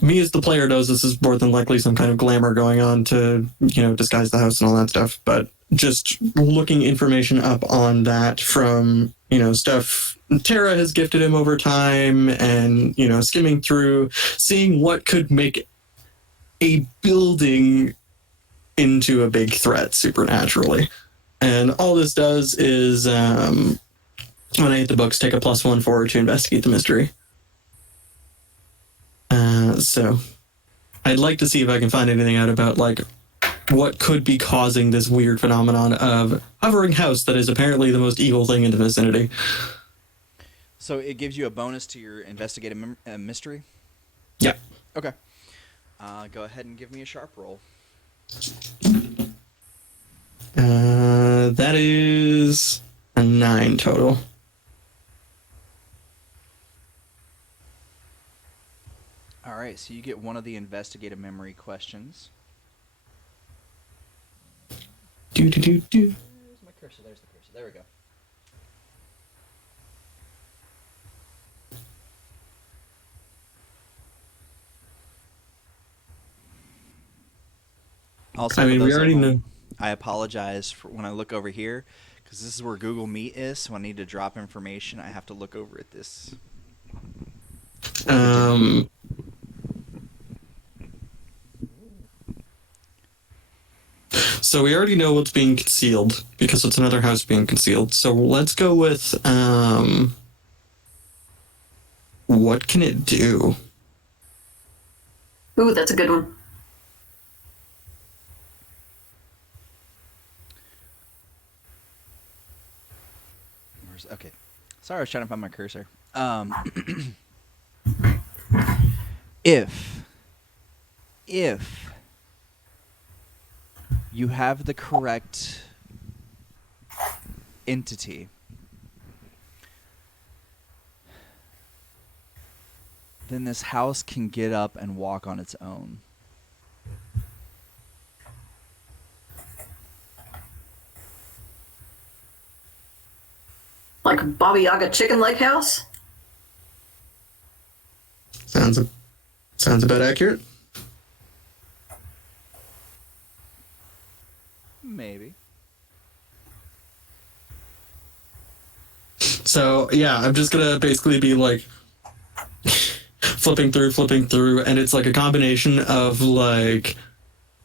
me as the player knows this is more than likely some kind of glamour going on to, disguise the house and all that stuff. But just looking information up on that from, stuff Tara has gifted him over time and, skimming through, seeing what could make a building into a big threat supernaturally. And all this does is, when I hit the books, take a +1 forward to investigate the mystery. So I'd like to see if I can find anything out about, like, what could be causing this weird phenomenon of hovering house that is apparently the most evil thing in the vicinity. So it gives you a bonus to your investigative mystery? Yeah. Okay. Go ahead and give me a sharp roll. That is a 9 total. All right, so you get one of the investigative memory questions. Do. Where's my cursor? There's the cursor. There we go. Also, I mean, for we those already at home, know. I apologize for when I look over here, because this is where Google Meet is, so I need to drop information. I have to look over at this. So we already know what's being concealed because it's another house being concealed. So let's go with what can it do? Ooh, that's a good one. Okay. Sorry, I was trying to find my cursor. If you have the correct entity, then this house can get up and walk on its own. Like a Baba Yaga chicken leg house? Sounds about accurate. Maybe. So yeah, I'm just gonna basically be like flipping through, and it's like a combination of like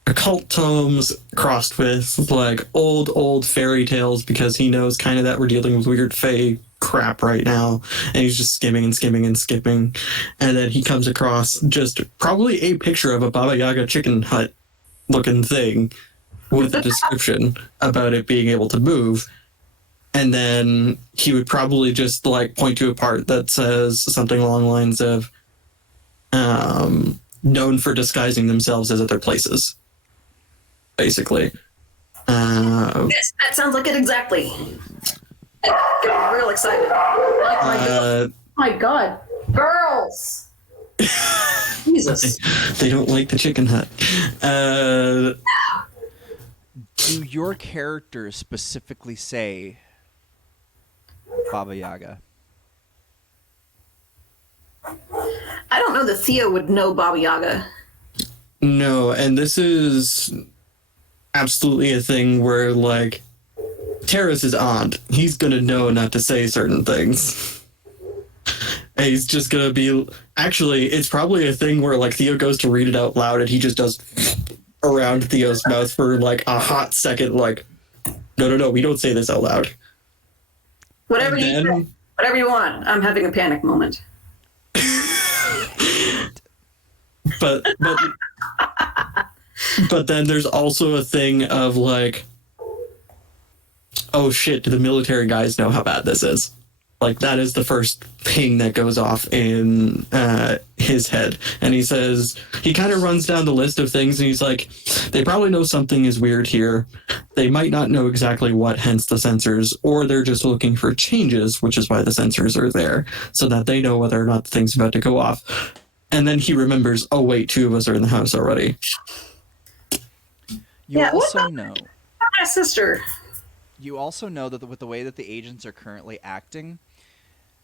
occult tomes crossed with like old fairy tales, because he knows kind of that we're dealing with weird fae crap right now, and he's just skimming, and then he comes across just probably a picture of a Baba Yaga chicken hut looking thing with a description about it being able to move. And then he would probably just like point to a part that says something along the lines of known for disguising themselves as other places, basically. Yes, that sounds like it exactly. I'm getting real excited. My God. Girls! Jesus. They don't like the chicken hut. Do your characters specifically say Baba Yaga? I don't know that Theo would know Baba Yaga. No, and this is absolutely a thing where, like, Terrace is aunt. He's gonna know not to say certain things. And he's just gonna be... Actually, it's probably a thing where, like, Theo goes to read it out loud and he just does around Theo's mouth for, like, a hot second, like, no, we don't say this out loud. Whatever you want. I'm having a panic moment. But then there's also a thing of like, oh shit, do the military guys know how bad this is? Like, that is the first ping that goes off in his head. And he says, he kind of runs down the list of things and he's like, they probably know something is weird here. They might not know exactly what, hence the sensors, or they're just looking for changes, which is why the sensors are there, so that they know whether or not the thing's about to go off. And then he remembers, oh wait, 2 of us are in the house already. You also know. My sister. You also know that with the way that the agents are currently acting,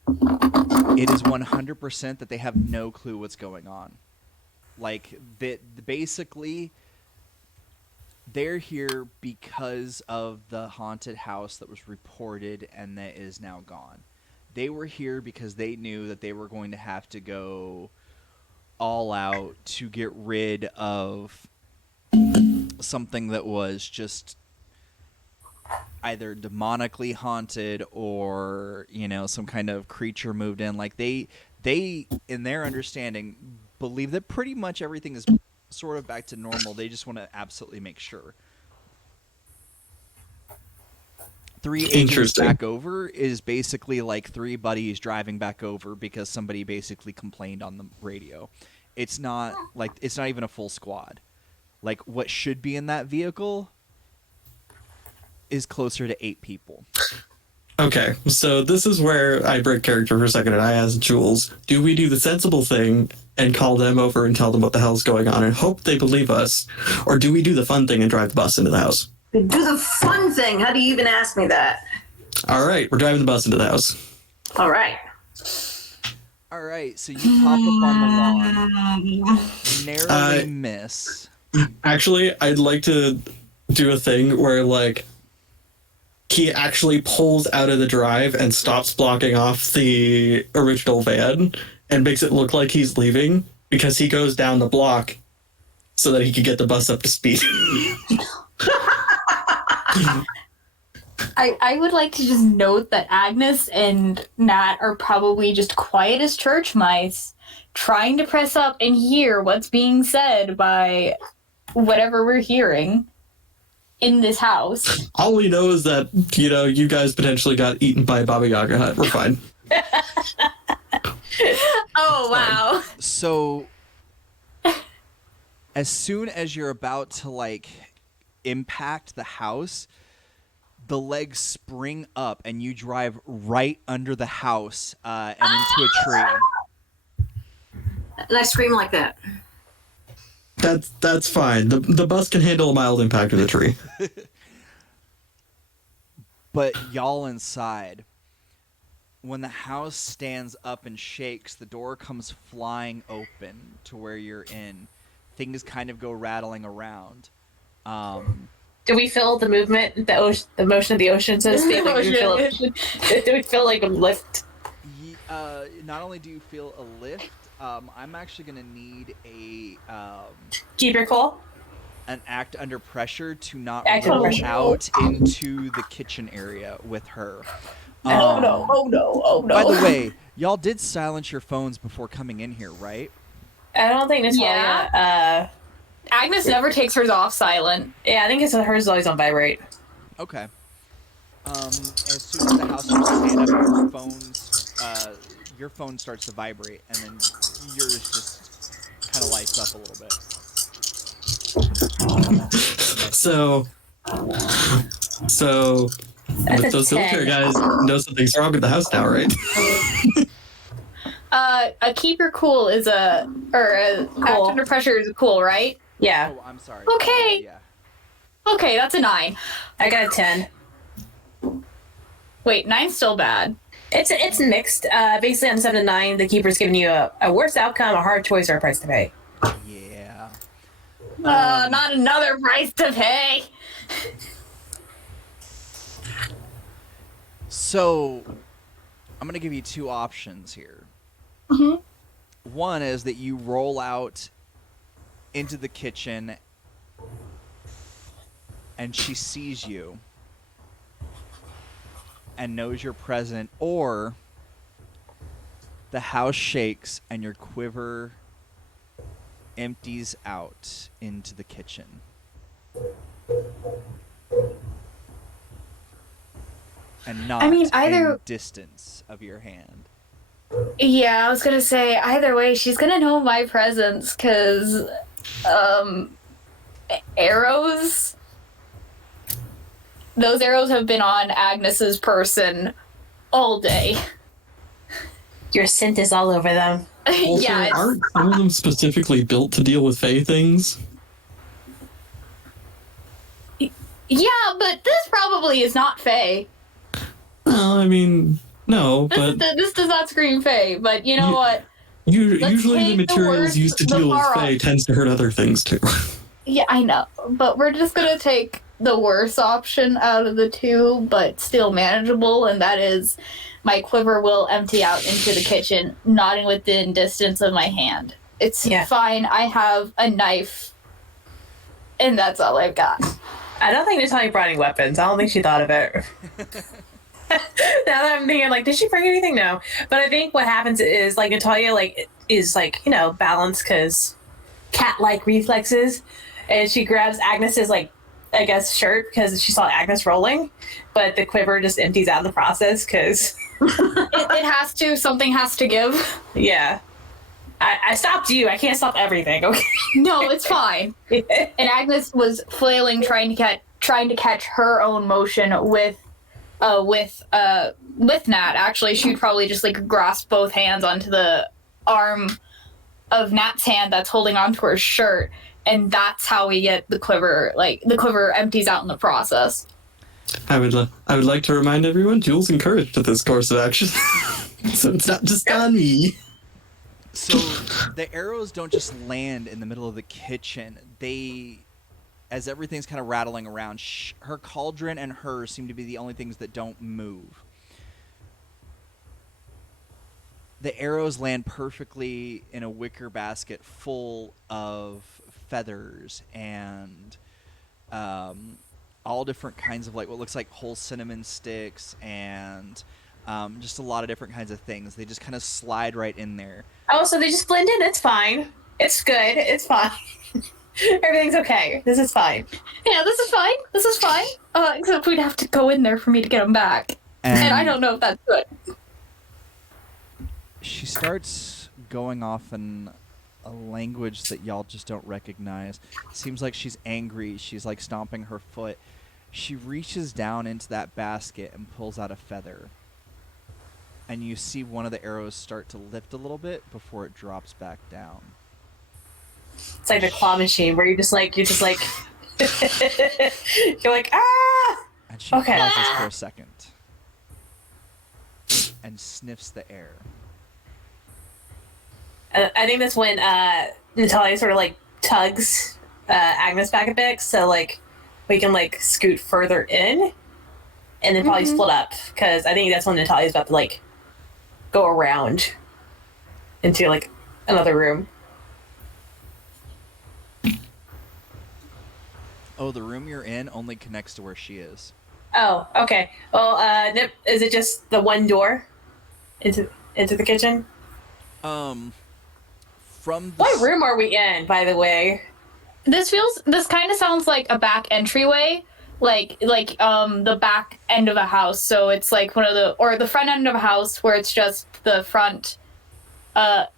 it is 100% that they have no clue what's going on. Like that, basically, they're here because of the haunted house that was reported and that is now gone. They were here because they knew that they were going to have to go all out to get rid of something that was just either demonically haunted or, you know, some kind of creature moved in. Like they in their understanding believe that pretty much everything is sort of back to normal. They just want to absolutely make sure. 3 agents Interesting. back over is basically like 3 buddies driving back over because somebody basically complained on the radio. It's not even a full squad. Like what should be in that vehicle is closer to 8 people. Okay, so this is where I break character for a second and I ask Jules, do we do the sensible thing and call them over and tell them what the hell's going on and hope they believe us? Or do we do the fun thing and drive the bus into the house? Do the fun thing. How do you even ask me that? All right, we're driving the bus into the house. All right. All right, so you pop up on the lawn, narrowly miss. Actually, I'd like to do a thing where, like, he actually pulls out of the drive and stops blocking off the original van and makes it look like he's leaving because he goes down the block so that he can get the bus up to speed. I would like to just note that Agnes and Nat are probably just quiet as church mice, trying to press up and hear what's being said by whatever we're hearing in this house. All we know is that, you know, you guys potentially got eaten by a Baba Yaga hut. We're fine. Oh, wow. So, as soon as you're about to, like, impact the house, the legs spring up and you drive right under the house and into a tree. And I scream like that. That's fine. The bus can handle a mild impact of the tree. But y'all inside, when the house stands up and shakes, the door comes flying open to where you're in. Things kind of go rattling around. Do we feel the movement, the motion of the ocean, so to speak? Like, do we feel like a lift? Not only do you feel a lift, I'm actually going to need a Keep your cool. an act under pressure to not Act under roll pressure. out into the kitchen area with her. Oh no. By the way, y'all did silence your phones before coming in here, right? I don't think Natalia. Yeah. Agnes never takes hers off silent. Yeah, I think it's hers is always on vibrate. Okay. As soon as the house starts to stand up, your phone starts to vibrate, and then yours just kind of lights up a little bit. So That's with a those 10. military guys know something's wrong with the house now, right? A keep your cool is act under pressure is a cool, right? Yeah. Oh, I'm sorry. Okay. Yeah. Okay, that's a 9. I got a 10. Wait, 9's still bad. It's mixed. Basically, on 7 to 9, the keeper's giving you a worse outcome, a hard choice, or a price to pay. Yeah. Not another price to pay. So, I'm going to give you 2 options here. Mm-hmm. One is that you roll out into the kitchen and she sees you and knows you're present, or the house shakes and your quiver empties out into the kitchen. And not either in distance of your hand. Yeah, I was gonna say, either way, she's gonna know my presence, because, arrows? Those arrows have been on Agnes's person all day. Your scent is all over them. Also, Yeah, it's- aren't some of them specifically built to deal with Fey things? yeah, but this probably is not Fae. Well, I mean, no, but This does not scream Fae, but you know You- what? Usually the take the materials worst, used to the deal with far Fae off. tends to hurt other things too. Yeah, I know, but we're just gonna take the worst option out of the two, but still manageable, and that is my quiver will empty out into the kitchen, not within distance of my hand. It's fine. I have a knife, and that's all I've got. I don't think Natalia brought any weapons. I don't think she thought of it. Now that I'm thinking, like, did she bring anything? No. But I think what happens is, like, Natalia, like, is, like, balanced because cat-like reflexes. And she grabs Agnes's, like, I guess, shirt because she saw Agnes rolling. But the quiver just empties out in the process because... it has to. Something has to give. Yeah. I stopped you. I can't stop everything, okay? No, it's fine. And Agnes was flailing, trying to catch her own motion with Nat. Actually, she'd probably just like grasp both hands onto the arm of Nat's hand that's holding onto her shirt, and that's how we get the quiver. Like the quiver empties out in the process. I would like to remind everyone, Jules encouraged this course of action, so it's not just on me. So the arrows don't just land in the middle of the kitchen. They, as everything's kind of rattling around, her cauldron and her seem to be the only things that don't move. The arrows land perfectly in a wicker basket full of feathers and all different kinds of, like, what looks like whole cinnamon sticks and just a lot of different kinds of things. They just kind of slide right in there. Oh, so they just blend in. It's fine. It's good. It's fine. Everything's okay. This is fine. Yeah, this is fine. This is fine. Except we'd have to go in there for me to get them back. And I don't know if that's good. She starts going off in a language that y'all just don't recognize. Seems like she's angry. She's like stomping her foot. She reaches down into that basket and pulls out a feather. And you see one of the arrows start to lift a little bit before it drops back down. It's like the claw machine where you're just like you're like, ah! And she pauses for a second and sniffs the air. I think that's when Natalia sort of like tugs Agnes back a bit, so like we can like scoot further in, and then probably split up because I think that's when Natalia's about to like go around into like another room. Oh, the room you're in only connects to where she is. Oh, okay. Well, Nip, is it just the one door into the kitchen? From the What room are we in, by the way? This kind of sounds like a back entryway, like the back end of a house. So it's like the front end of a house where it's just the front,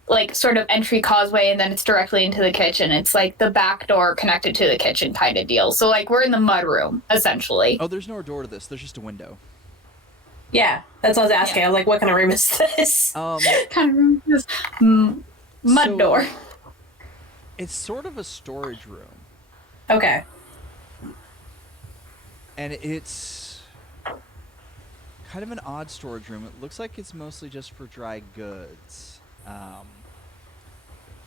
like sort of entry causeway, and then it's directly into the kitchen. It's like the back door connected to the kitchen kind of deal. So like we're in the mud room essentially. Oh, there's no door to this. There's just a window. Yeah, that's what I was asking. Yeah. I was like, what kind of room is this? Kind of room is mud door. It's sort of a storage room. Okay. And it's kind of an odd storage room. It looks like it's mostly just for dry goods.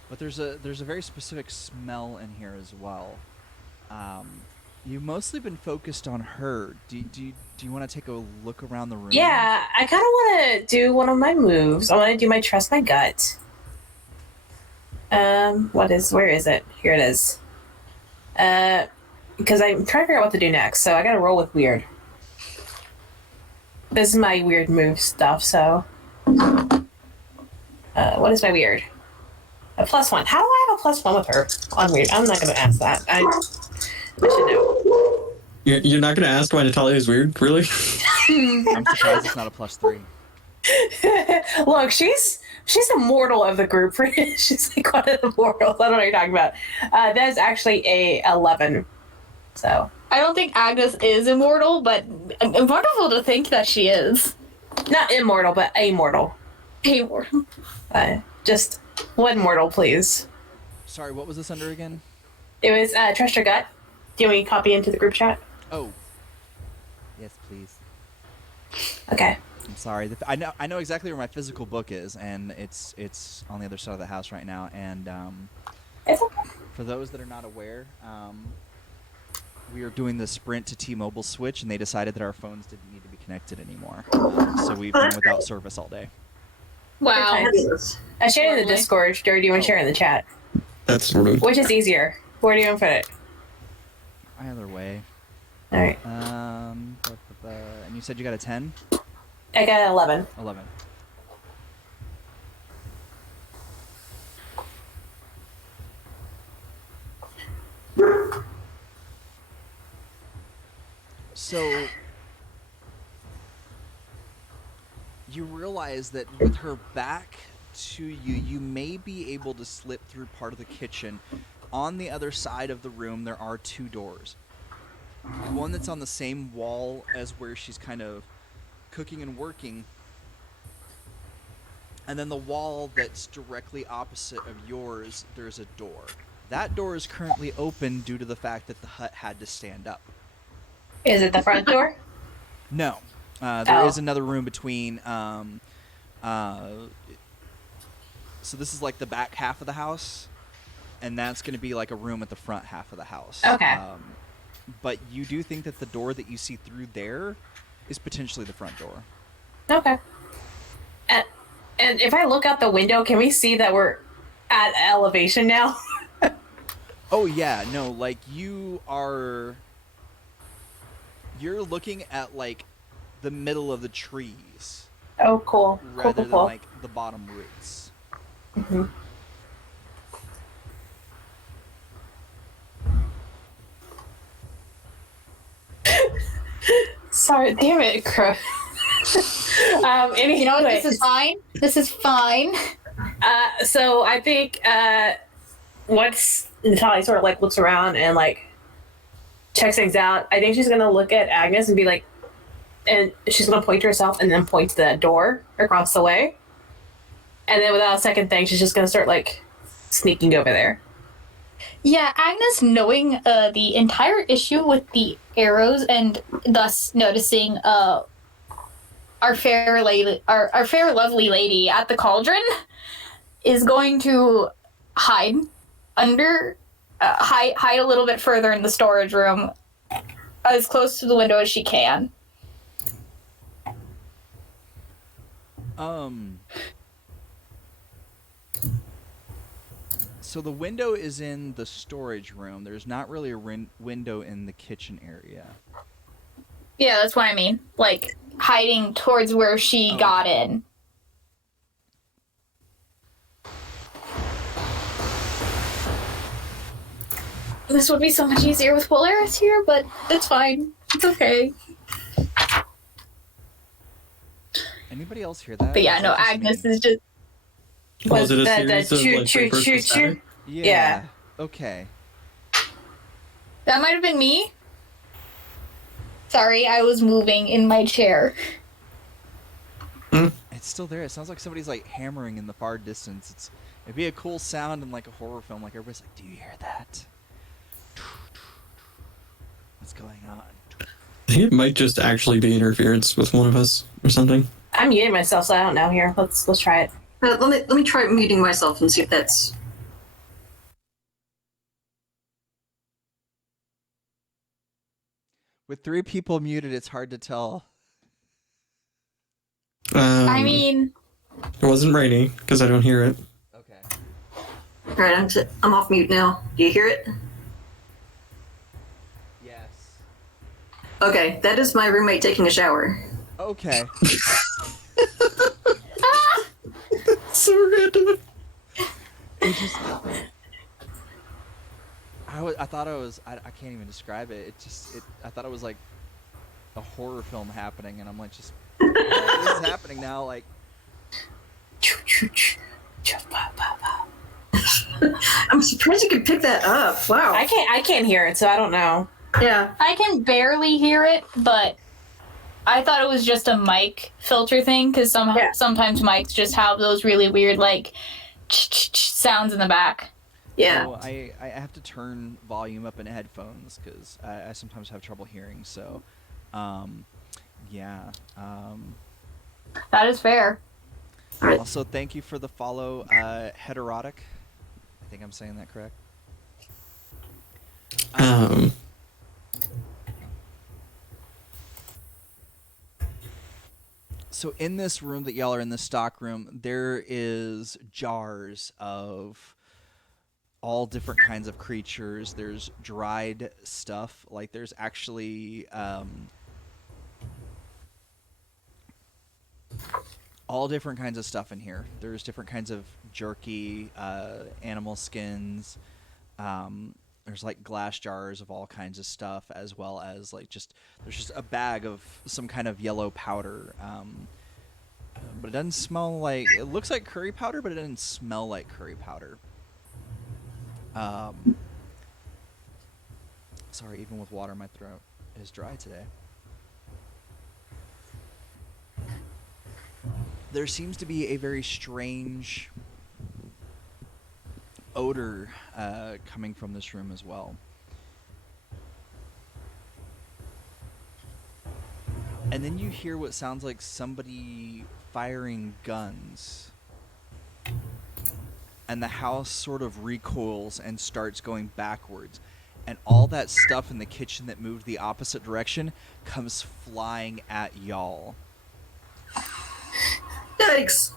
But there's a very specific smell in here as well. You've mostly been focused on her. Do you want to take a look around the room? Yeah, I kind of want to do one of my moves. I want to do my trust my gut. Where is it? Here it is. Because I'm trying to figure out what to do next, so I gotta roll with weird. This is my weird move stuff, so. What is my weird? A +1. How do I have a +1 with her on weird? I'm not gonna ask that. I should know. You're not gonna ask why Natalia is weird, really? I'm surprised it's not a +3. Look, she's a mortal of the group. She's like one of the mortals. I don't know what you're talking about. That is actually a 11. So I don't think Agnes is immortal, but wonderful to think that she is. not immortal, but amortal. Immortal. Just one mortal, please. Sorry, what was this under again? It was Trust Your Gut. Do you want me to copy into the group chat? Oh. Yes, please. Okay. I'm sorry. I know exactly where my physical book is, and it's on the other side of the house right now. And It's okay. for those that are not aware, we are doing the Sprint to T-Mobile switch, and they decided that our phones didn't need to be connected anymore. So we've been without service all day. Wow. Okay. Fabulous. I shared it in the Lovely. Discord. Or do you want to share it in the chat? That's rude. Which is easier? Where do you want to put it? Either way. All right. And you said you got a 10? I got an 11. 11. So you realize that with her back to you, you may be able to slip through part of the kitchen. On the other side of the room, there are 2 doors. One that's on the same wall as where she's kind of cooking and working, and then the wall that's directly opposite of yours, there's a door. That door is currently open due to the fact that the hut had to stand up. Is it the front door? No. There is Oh. another room between. So this is like the back half of the house, and that's going to be like a room at the front half of the house. Okay. But you do think that the door that you see through there is potentially the front door. Okay. And if I look out the window, can we see that we're at elevation now? Oh yeah, no, like you're looking at like the middle of the trees Oh, cool. rather Cool. than like the bottom roots. Mm-hmm. Sorry, damn it, Crow. Anyway, You know what? This is fine. This is fine. so I think once Natalia sort of like looks around and like checks things out, I think she's gonna look at Agnes and be like, and she's gonna point to herself and then point to the door across the way, and then without a second thing, she's just gonna start like sneaking over there. Yeah, Agnes, knowing the entire issue with the arrows and thus noticing our fair lovely lady at the cauldron, is going to hide under hide a little bit further in the storage room, as close to the window as she can. So the window is in the storage room. There's not really a window in the kitchen area. Yeah, that's what I mean. Like, hiding towards where she got in. This would be so much easier with Polaris here, but it's fine. It's okay. Anybody else hear that? But yeah, Is no, that just Agnes me? is just... Was it a the series of choo like choo first choo to static? choo. Yeah. Yeah. Okay. That might have been me. Sorry, I was moving in my chair. It's still there. It sounds like somebody's like hammering in the far distance. It'd be a cool sound in like a horror film. Like everybody's like, "Do you hear that? What's going on?" I think it might just actually be interference with one of us or something. I'm muting myself, so I don't know. Here, let's try it. Let me try muting myself and see if that's. With 3 people muted, it's hard to tell. I mean... it wasn't raining because I don't hear it. Okay. All right, I'm off mute now. Do you hear it? Yes. Okay, that is my roommate taking a shower. Okay. So random. It just. I thought I can't even describe it. I thought it was like a horror film happening, and I'm like, just this is happening now. Like, I'm surprised you could pick that up. Wow. I can't hear it, so I don't know. Yeah. I can barely hear it, but I thought it was just a mic filter thing, because sometimes mics just have those really weird, like, sounds in the back. Yeah. so I have to turn volume up in headphones because I sometimes have trouble hearing. So, yeah. That is fair. All right. Also, thank you for the follow, Heterotic. I think I'm saying that correct. So in this room that y'all are in, the stock room, there is jars of all different kinds of creatures. There's dried stuff. Like there's actually all different kinds of stuff in here. There's different kinds of jerky, animal skins. There's like glass jars of all kinds of stuff, as well as like there's just a bag of some kind of yellow powder. But it doesn't smell like, it looks like curry powder, but it doesn't smell like curry powder. Sorry, even with water, my throat is dry today. There seems to be a very strange odor coming from this room as well. And then you hear what sounds like somebody firing guns. And the house sort of recoils and starts going backwards. And all that stuff in the kitchen that moved the opposite direction comes flying at y'all. Yikes.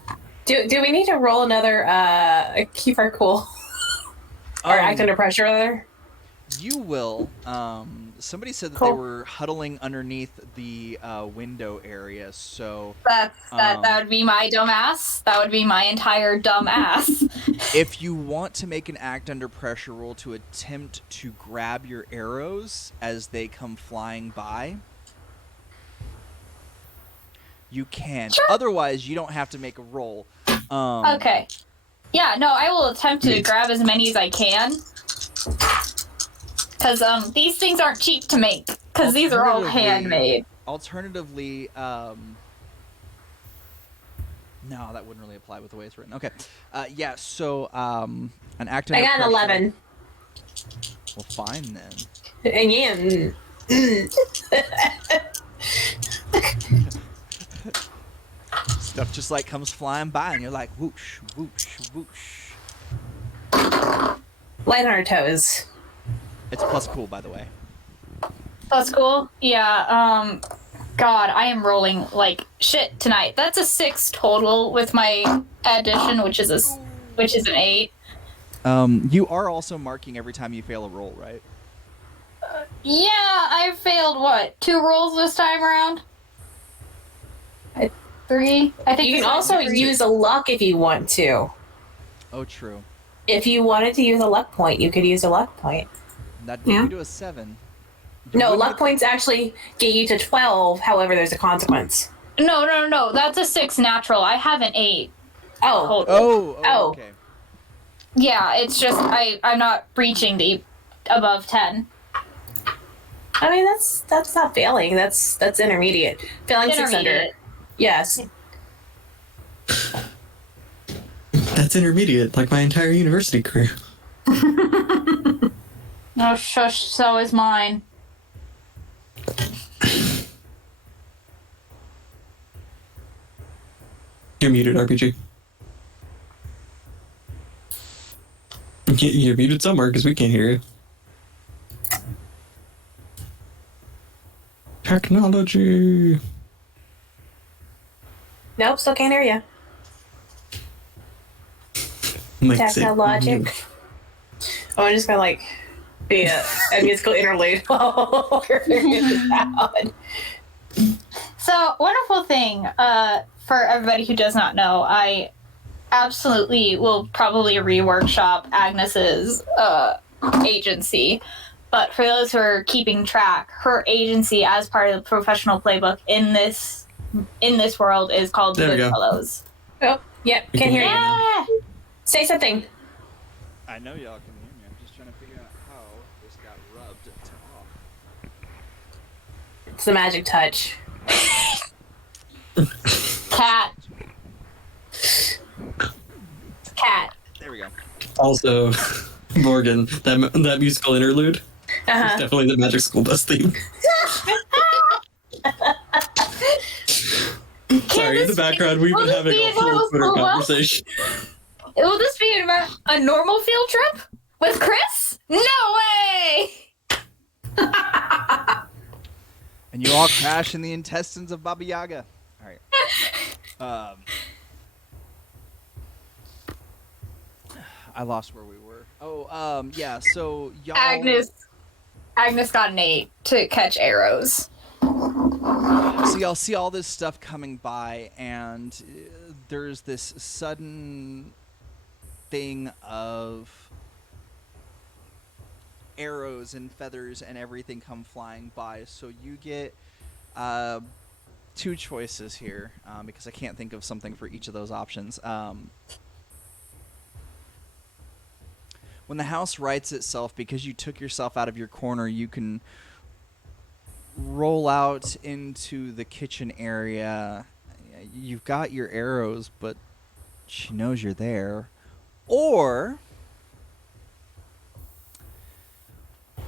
Do we need to roll another keep our cool? Or act under pressure, rather? You will. Somebody said that they were huddling underneath the window area, so... That would be my dumb ass. That would be my entire dumb ass. If you want to make an act under pressure roll to attempt to grab your arrows as they come flying by, you can. Sure. Otherwise, you don't have to make a roll. Okay. Yeah, no, I will attempt to grab as many as I can. Because these things aren't cheap to make. Because these are all handmade. Alternatively, no, that wouldn't really apply with the way it's written. Okay. Yeah, so an act under I got an pressure. 11. Well, fine then. And yeah. Stuff just like comes flying by, and you're like, whoosh, whoosh, whoosh. Light on our toes. It's plus cool, by the way. That's cool. Yeah, God, I am rolling like shit tonight. That's a 6 total with my addition, which is an 8. You are also marking every time you fail a roll, right? Yeah, I failed what? 2 rolls this time around? 3? I think You can also use a luck if you want to. Oh, true. If you wanted to use a luck point, you could use a luck point. That'd get you to a 7. No, luck points actually get you to 12. However, there's a consequence. No. That's a 6 natural. I have an 8. Oh. Oh, okay. Yeah, it's just I'm not reaching the above 10. I mean, that's not failing. That's intermediate. Failing 6 under. Yes. That's intermediate, like my entire university career. Oh, shush, so is mine. You're muted, RPG. You're muted somewhere because we can't hear you. Technology. Nope, still can't hear you. Technologic. Oh, I'm just gonna like be a musical interlude while we're figuring this out. So, wonderful thing, for everybody who does not know, I absolutely will probably reworkshop Agnes's agency. But for those who are keeping track, her agency as part of the professional playbook in this world is called the Goodfellows. Oh, yep, can't hear you. Say something. I know y'all can hear me. I'm just trying to figure out how this got rubbed to off. It's the magic touch. Cat. There we go. Also, Morgan, that musical interlude is definitely the Magic School Bus theme. Sorry, Sorry, in the background, we've been having a full Twitter conversation. Will this be a normal field trip with Chris? No way! And you all crash in the intestines of Baba Yaga. All right. I lost where we were. Oh, yeah. So y'all. Agnes got an 8 to catch arrows. So y'all see all this stuff coming by, and there's this sudden thing of arrows and feathers and everything come flying by. So you get 2 choices here, because I can't think of something for each of those options. When the house rights itself, because you took yourself out of your corner, you can roll out into the kitchen area. You've got your arrows, but she knows you're there. Or wait,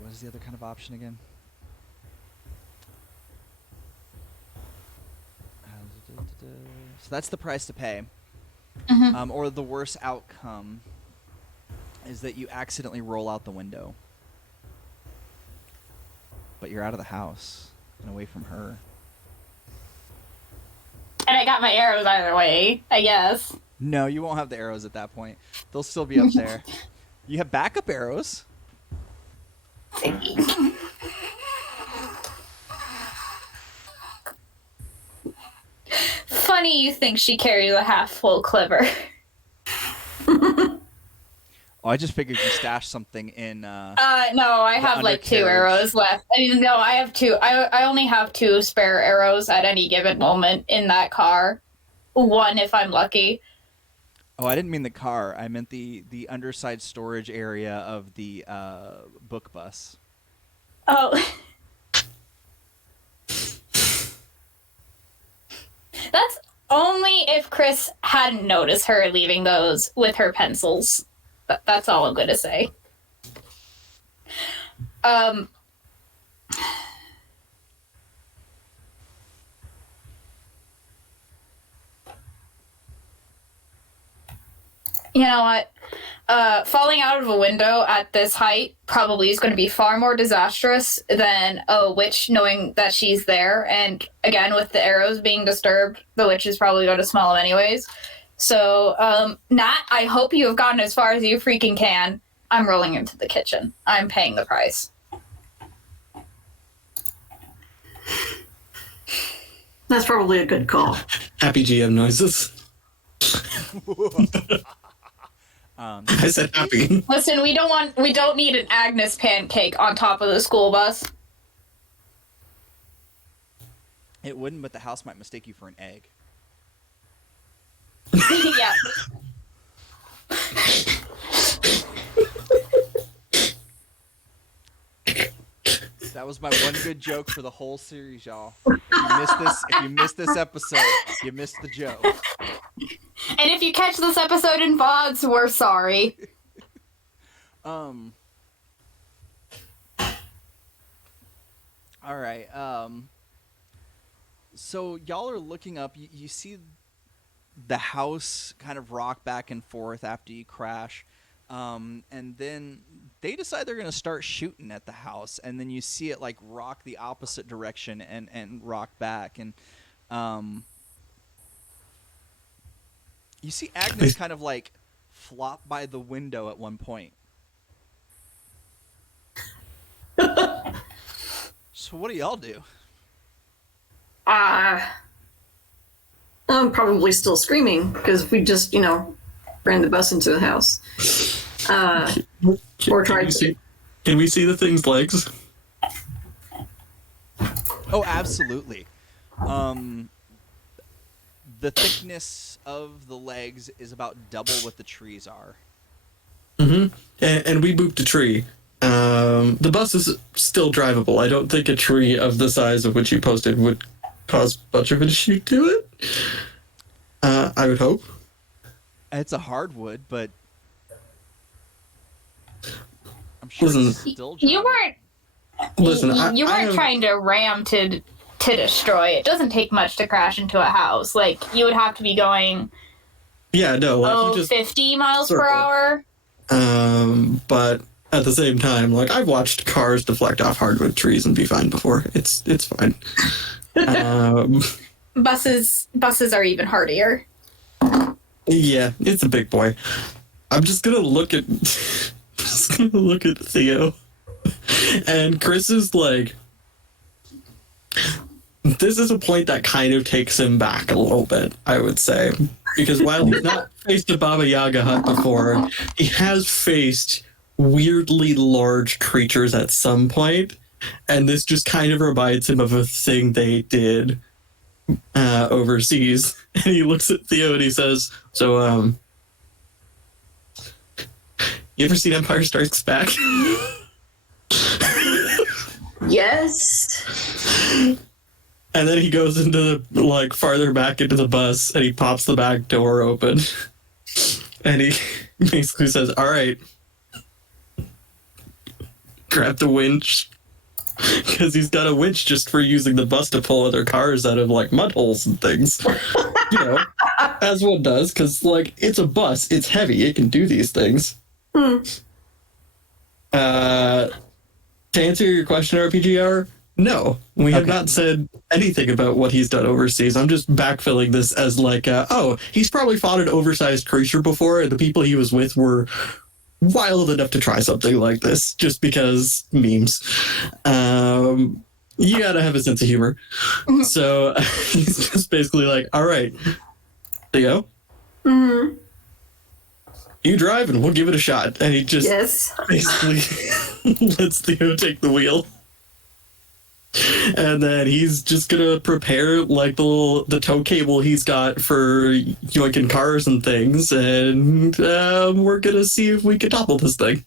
what is the other kind of option again? So that's the price to pay. Mm-hmm. Or the worst outcome is that you accidentally roll out the window. But you're out of the house and away from her. And I got my arrows either way, I guess. No, you won't have the arrows at that point. They'll still be up there. You have backup arrows. Funny you think she carries a half-full quiver. Oh, I just figured you stashed something in. No, I have like 2 arrows left. I mean, no, I have 2. I only have 2 spare arrows at any given moment in that car. 1 if I'm lucky. Oh, I didn't mean the car. I meant the underside storage area of the book bus. Oh. That's only if Chris hadn't noticed her leaving those with her pencils. That's all I'm gonna say. You know what? Falling out of a window at this height probably is going to be far more disastrous than a witch knowing that she's there. And again, with the arrows being disturbed, the witch is probably going to smell them anyways. So, Nat, I hope you have gotten as far as you freaking can. I'm rolling into the kitchen. I'm paying the price. That's probably a good call. Happy GM noises. I said happy. Listen, we don't need an Agnes pancake on top of the school bus. It wouldn't, but the house might mistake you for an egg. Yeah. That was my one good joke for the whole series, y'all. If you missed this episode, you missed the joke. And if you catch this episode in VODs, we're sorry. All right. So y'all are looking up. You see the house kind of rock back and forth after you crash. And then they decide they're going to start shooting at the house. And then you see it like rock the opposite direction and rock back. And you see Agnes kind of like flop by the window at one point. So what do y'all do? I'm probably still screaming because we just, ran the bus into the house. Or tried to. Can we see the thing's legs? Oh, absolutely. The thickness of the legs is about double what the trees are. Mm-hmm. And we booped a tree. The bus is still drivable. I don't think a tree of the size of which you posted would cause much of an issue to it. I would hope. It's a hardwood, but I'm sure Listen, it's still You weren't Listen, you I weren't have, trying to ram to to destroy. It doesn't take much to crash into a house. Like, you would have to be going Yeah, no, like you just 50 miles per circle. hour. But at the same time, like I've watched cars deflect off hardwood trees and be fine before. It's fine. Buses are even hardier. Yeah, it's a big boy. I'm just gonna look at Theo, and Chris is like, this is a point that kind of takes him back a little bit, I would say, because while he's not faced a Baba Yaga hut before, he has faced weirdly large creatures at some point, and this just kind of reminds him of a thing they did overseas. And he looks at Theo and he says, "So, you ever seen Empire Strikes Back?" Yes. And then he goes into the, like, farther back into the bus, and he pops the back door open. And he basically says, "All right, grab the winch." Because he's got a winch just for using the bus to pull other cars out of, like, mud holes and things. You know, as one does, because, like, it's a bus, it's heavy, it can do these things. To answer your question, RPG Hour, no, we have not said anything about what he's done overseas. I'm just backfilling this as like, he's probably fought an oversized creature before, and the people he was with were wild enough to try something like this, just because memes. You gotta have a sense of humor. So he's just basically like, "All right, Theo, you drive and we'll give it a shot." And he just basically lets Theo take the wheel. And then he's just gonna prepare like the tow cable he's got for yoinking cars and things, and we're gonna see if we can topple this thing.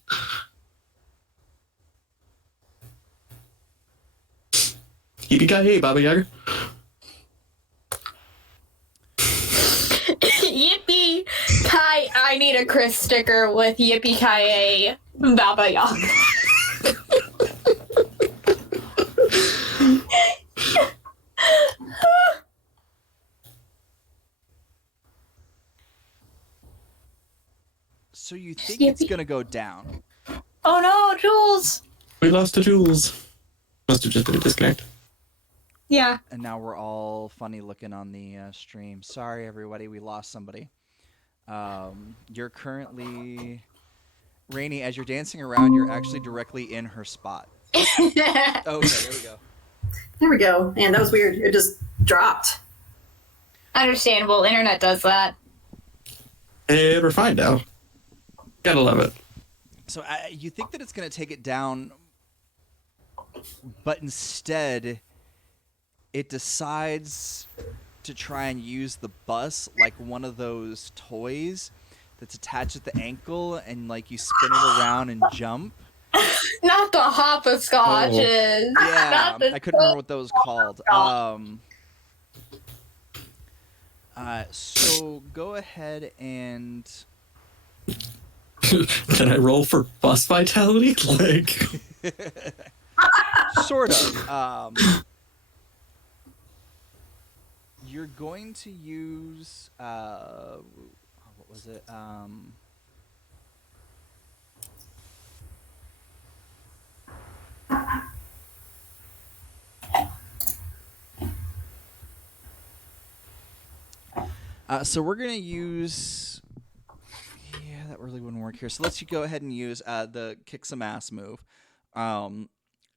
Yippee-ki-yay, Baba Yaga. Yippee Kai! I need a Chris sticker with Yippee Ki Baba Yaga. So you think it's gonna go down? Oh no, Jules! We lost the Jules. Must have just been a disconnect. Yeah. And now we're all funny looking on the stream. Sorry, everybody, we lost somebody. You're currently... Rainy, as you're dancing around, you're actually directly in her spot. Okay, there we go. There we go. Man, that was weird. It just dropped. Understandable. Internet does that. And we're fine now. Gotta love it. So you think that it's going to take it down, but instead it decides to try and use the bus like one of those toys that's attached at the ankle, and like you spin it around and jump. Not the hopscotches. Yeah, I couldn't remember what those called. So go ahead and... Can I roll for bus vitality? Like... Sort of. You're going to use... what was it? So we're going to use... Yeah, that really wouldn't work here. So let's go ahead and use the kick some ass move. And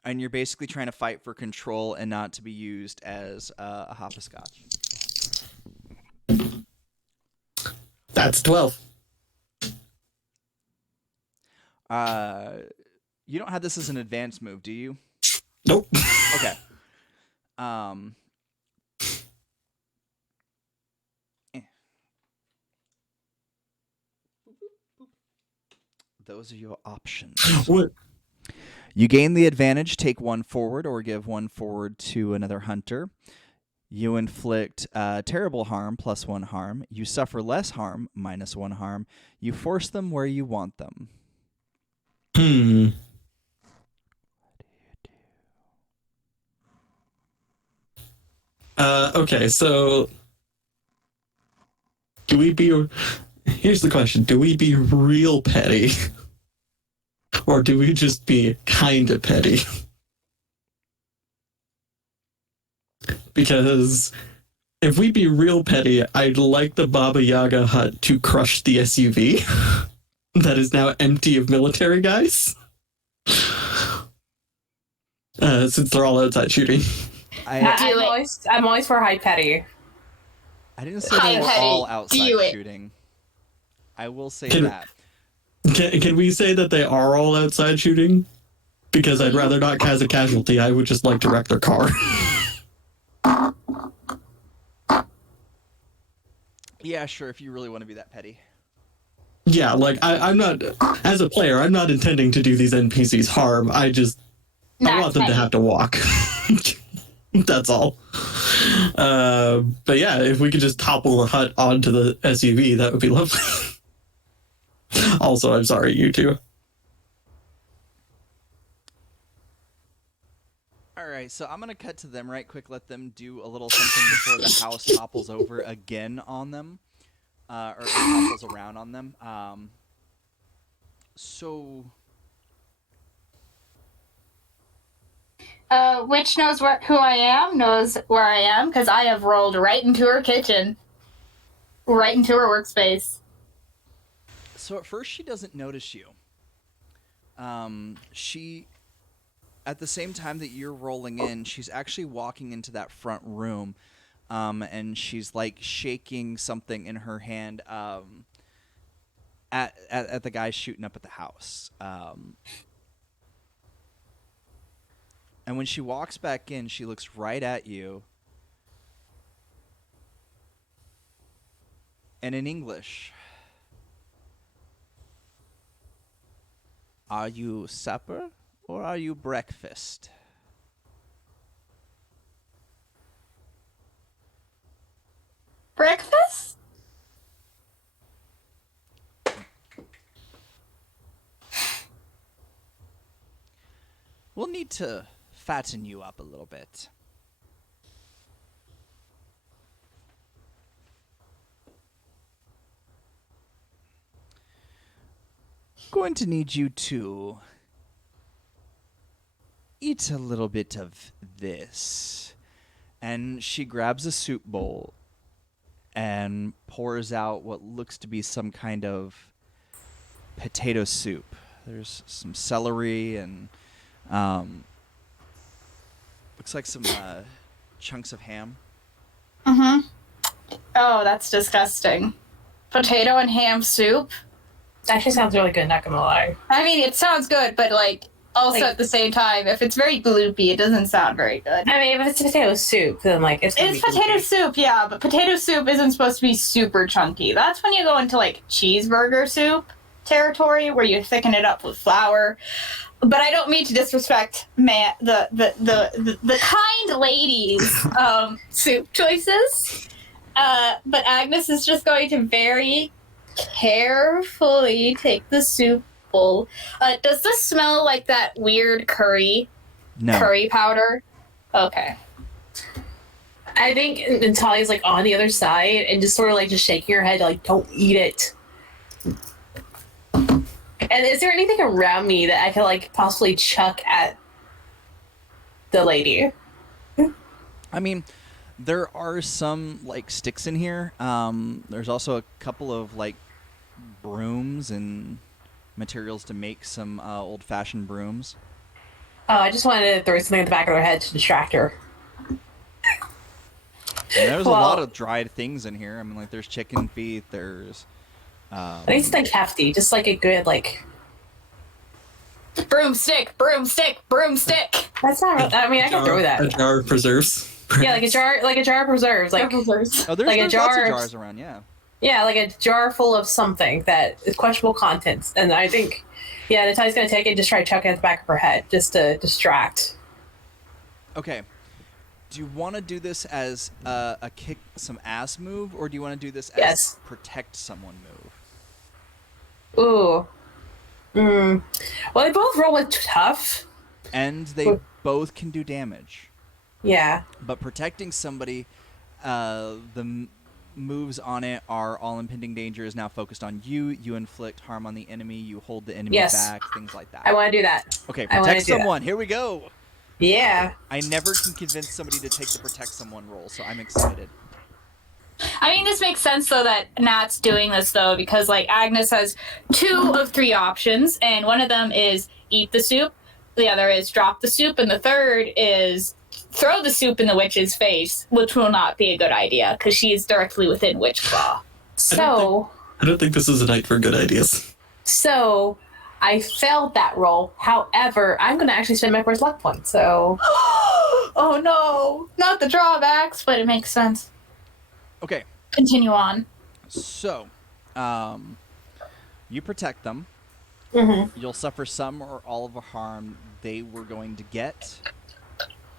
you're basically trying to fight for control and not to be used as a hopscotch. That's 12. You don't have this as an advanced move, do you? Nope. Okay. Those are your options. What? You gain the advantage, take one forward, or give one forward to another hunter. You inflict terrible harm, +1 harm. You suffer less harm, -1 harm. You force them where you want them. Okay, so do we be? Here's the question: do we be real petty, or do we just be kind of petty? Because if we be real petty, I'd like the Baba Yaga hut to crush the SUV that is now empty of military guys. Since they're all outside shooting. I'm always for high petty. I didn't say they were all outside shooting. I will say that. Can we say that they are all outside shooting? Because I'd rather not cause a casualty. I would just like to wreck their car. Yeah, sure, if you really want to be that petty. Yeah, like, I'm not, as a player, I'm not intending to do these NPCs harm. I want them to have to walk. That's all. But yeah, if we could just topple the hut onto the SUV, that would be lovely. Also, I'm sorry, you two. Alright, so I'm going to cut to them right quick, let them do a little something before the house topples over again on them. Or it topples around on them. Which knows who I am, knows where I am, because I have rolled right into her kitchen. Right into her workspace. So at first she doesn't notice you. She, at the same time that you're rolling in, she's actually walking into that front room, and she's like shaking something in her hand at the guy shooting up at the house. And when she walks back in, she looks right at you. And in English, are you supper or are you breakfast? Breakfast? We'll need to fatten you up a little bit. Going to need you to eat a little bit of this. And she grabs a soup bowl and pours out what looks to be some kind of potato soup. There's some celery and looks like some chunks of ham. Mm-hmm. Oh, that's disgusting. Potato and ham soup? Actually sounds really good, not gonna lie. I mean, it sounds good, but, also at the same time, if it's very gloopy, it doesn't sound very good. I mean, if it's potato soup, then, it's potato soup, yeah, but potato soup isn't supposed to be super chunky. That's when you go into, cheeseburger soup territory, where you thicken it up with flour. But I don't mean to disrespect the kind ladies' soup choices. But Agnes is just going to very carefully take the soup bowl. Does this smell like that weird curry powder? Okay. I think Natalia's on the other side and just sort of just shaking her head, don't eat it. And is there anything around me that I could possibly chuck at the lady? I mean, there are some sticks in here. There's also a couple of brooms and materials to make some old-fashioned brooms. Oh, I just wanted to throw something at the back of her head to distract her. And there's a lot of dried things in here. I mean, there's chicken feet. There's. I need something hefty, just a good broomstick. That's not. I mean, I can throw that. A jar of preserves. Yeah, a jar of preserves. Oh, there's a jar. Lots of jars around. Yeah. Yeah, a jar full of something that is questionable contents, and I think, Natalia's gonna take it, and just try to chuck it at the back of her head, just to distract. Okay. Do you want to do this as a kick some ass move, or do you want to do this as protect someone move? Ooh. Well, they both roll with tough. And they both can do damage. Yeah. But protecting somebody moves on it are all impending danger is now focused on you. You inflict harm on the enemy. You hold the enemy Yes. back. Things like that. I want to do that. Okay, I wanna protect do that. someone. Here we go. Yeah. I never can convince somebody to take the protect someone role, so I'm excited. I mean, this makes sense though that Nat's doing this though, because like Agnes has 2 of 3 options, and one of them is eat the soup, the other is drop the soup, and the third is throw the soup in the witch's face, which will not be a good idea because she is directly within witch claw. So I don't think this is a night for good ideas. so I failed that roll. However, I'm going to actually spend my first luck point. So Oh no, not the drawbacks, but it makes sense. Okay, Continue on. so you protect them. You'll suffer some or all of the harm they were going to get.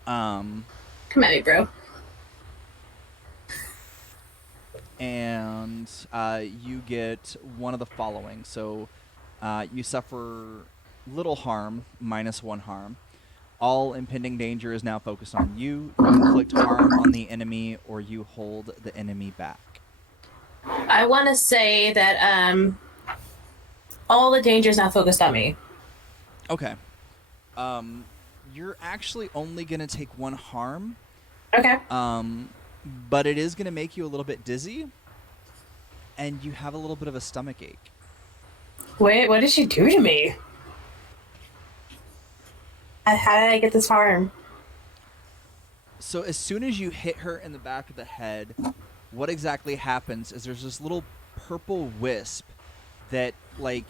come at me, bro. And you get one of the following. So you suffer little harm, -1 harm. All impending danger is now focused on you. You inflict harm on the enemy, or you hold the enemy back. I want to say that all the danger is now focused on me. Okay. You're actually only going to take 1 harm. Okay. But it is going to make you a little bit dizzy, and you have a little bit of a stomach ache. Wait, what did she do to me? How did I get this harm? So as soon as you hit her in the back of the head, what exactly happens is there's this little purple wisp that, like,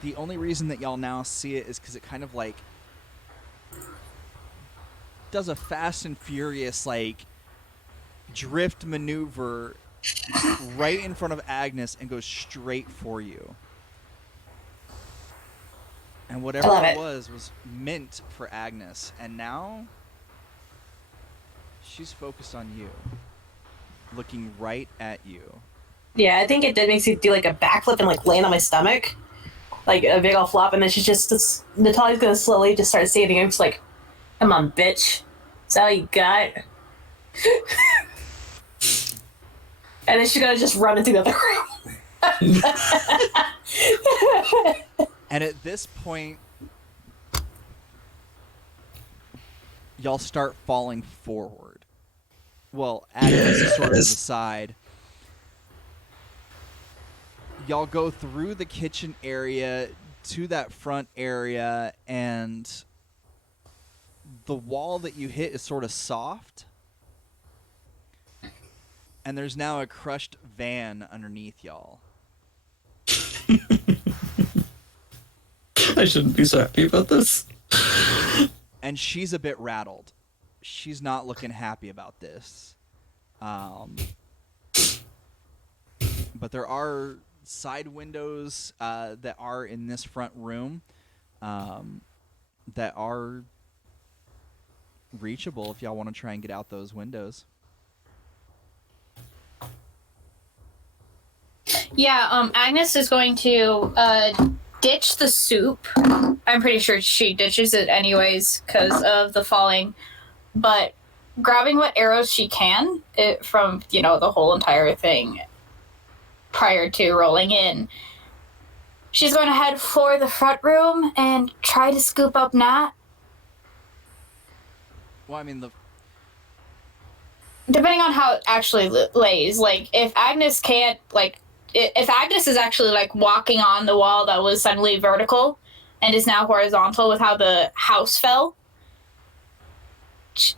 the only reason that y'all now see it is because it kind of, like, does a Fast and Furious, like, drift maneuver right in front of Agnes and goes straight for you. And whatever I love it it. was meant for Agnes, and now she's focused on you, looking right at you. Yeah, I think it did makes you do like a backflip and like land on my stomach, like a big old flop, and then she's just Natalia's gonna slowly just start standing up, just like, "Come on, bitch, is that all you got?" And then she's gonna just run into the other room. And at this point, y'all start falling forward. Well, Agnes is sort of to the side. Y'all go through the kitchen area to that front area, and the wall that you hit is sort of soft. And there's now a crushed van underneath y'all. I shouldn't be so happy about this. And she's a bit rattled. She's not looking happy about this. But there are side windows that are in this front room that are reachable if y'all want to try and get out those windows. Yeah, Agnes is going to ditch the soup. I'm pretty sure she ditches it anyways because of the falling. But grabbing what arrows she can from, the whole entire thing prior to rolling in, she's going to head for the front room and try to scoop up Nat. Well, I mean, Depending on how it actually lays. Like, if Agnes can't, if Agnes is actually walking on the wall that was suddenly vertical and is now horizontal with how the house fell,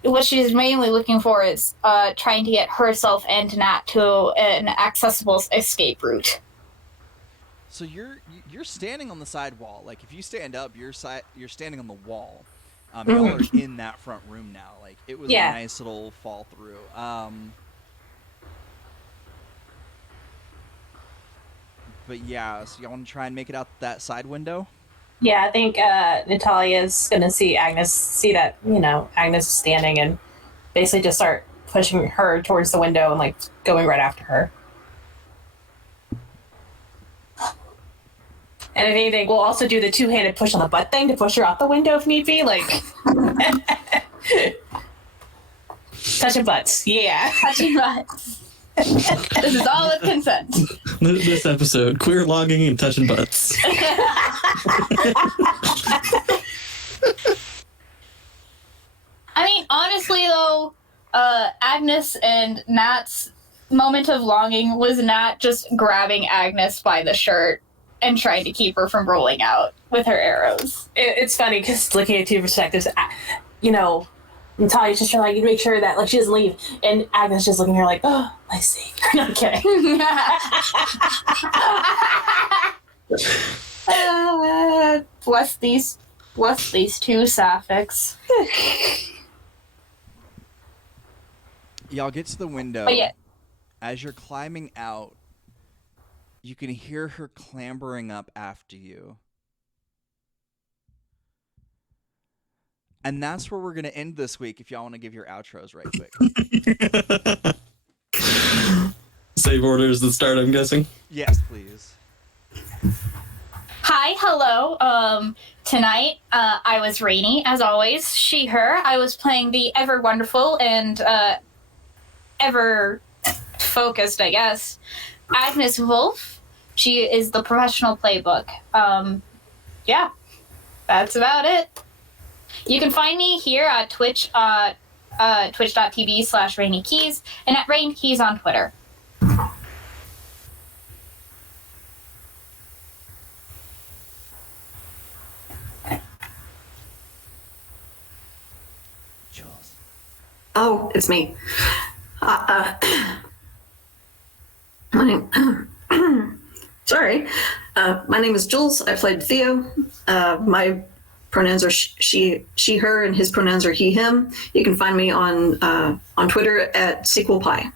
what she's mainly looking for is trying to get herself and Nat to an accessible escape route. so you're standing on the side wall. Like, if you stand up, you're standing on the wall. Y'all are in that front room now. Like, it was a nice little fall through. But yeah, so y'all want to try and make it out that side window? Yeah, I think Natalia's gonna see that, Agnes is standing, and basically just start pushing her towards the window and going right after her. And if anything, we'll also do the two-handed push on the butt thing to push her out the window if need be. Touching butts. Yeah. Touching butts. This is all with consent. This episode, queer logging and touching butts. I mean, honestly, though, Agnes and Nat's moment of longing was Nat just grabbing Agnes by the shirt and trying to keep her from rolling out with her arrows. It's funny because looking at two perspectives, Natalia's just trying to like make sure that like she doesn't leave, and Agnes just looking at her like, oh, my savior. Not kidding. Bless these two sapphics. Y'all get to the window. But yeah. As you're climbing out, you can hear her clambering up after you. And that's where we're going to end this week if y'all want to give your outros right quick. Save orders that start, I'm guessing. Yes, please. Hi, hello. Tonight, I was Rainy, as always. She, her. I was playing the ever wonderful and ever focused, I guess, Agnes Wolf. She is the professional playbook. Yeah, that's about it. You can find me here at Twitch, twitch.tv/RainyKeys, and at RainyKeys on Twitter. Jules. Oh, it's me. My name. Sorry. My name is Jules. I played Theo. My pronouns are she, her, and his pronouns are he, him. You can find me on Twitter at Sequel Pie.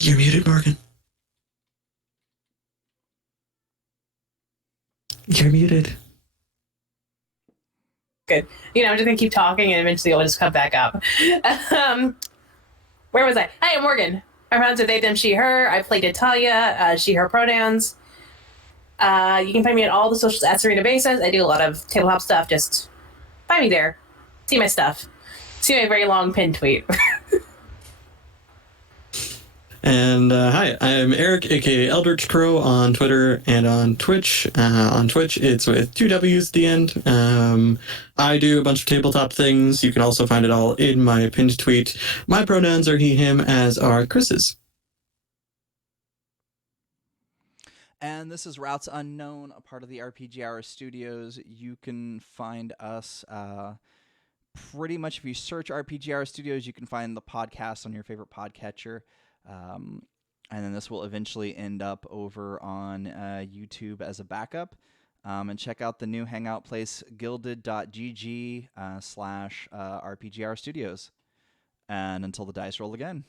You're muted, Morgan. You're muted. Good. I'm just gonna keep talking, and eventually I'll just come back up. Where was I? Hi, I'm Morgan. My pronouns are they, them, she, her. I play Natalia, she, her pronouns. You can find me on all the socials at Serena Basis. I do a lot of tabletop stuff. Just find me there. See my stuff. See my very long pin tweet. And hi, I'm Eric, aka Eldritch Crow, on Twitter and on Twitch. On Twitch, it's with 2 W's at the end. I do a bunch of tabletop things. You can also find it all in my pinned tweet. My pronouns are he, him, as are Chris's. And this is Routes Unknown, a part of the RPGHour Studios. You can find us pretty much if you search RPGHour Studios, you can find the podcast on your favorite podcatcher. And then this will eventually end up over on YouTube as a backup. And check out the new hangout place, gilded.gg/RPGHour Studios. And until the dice roll again.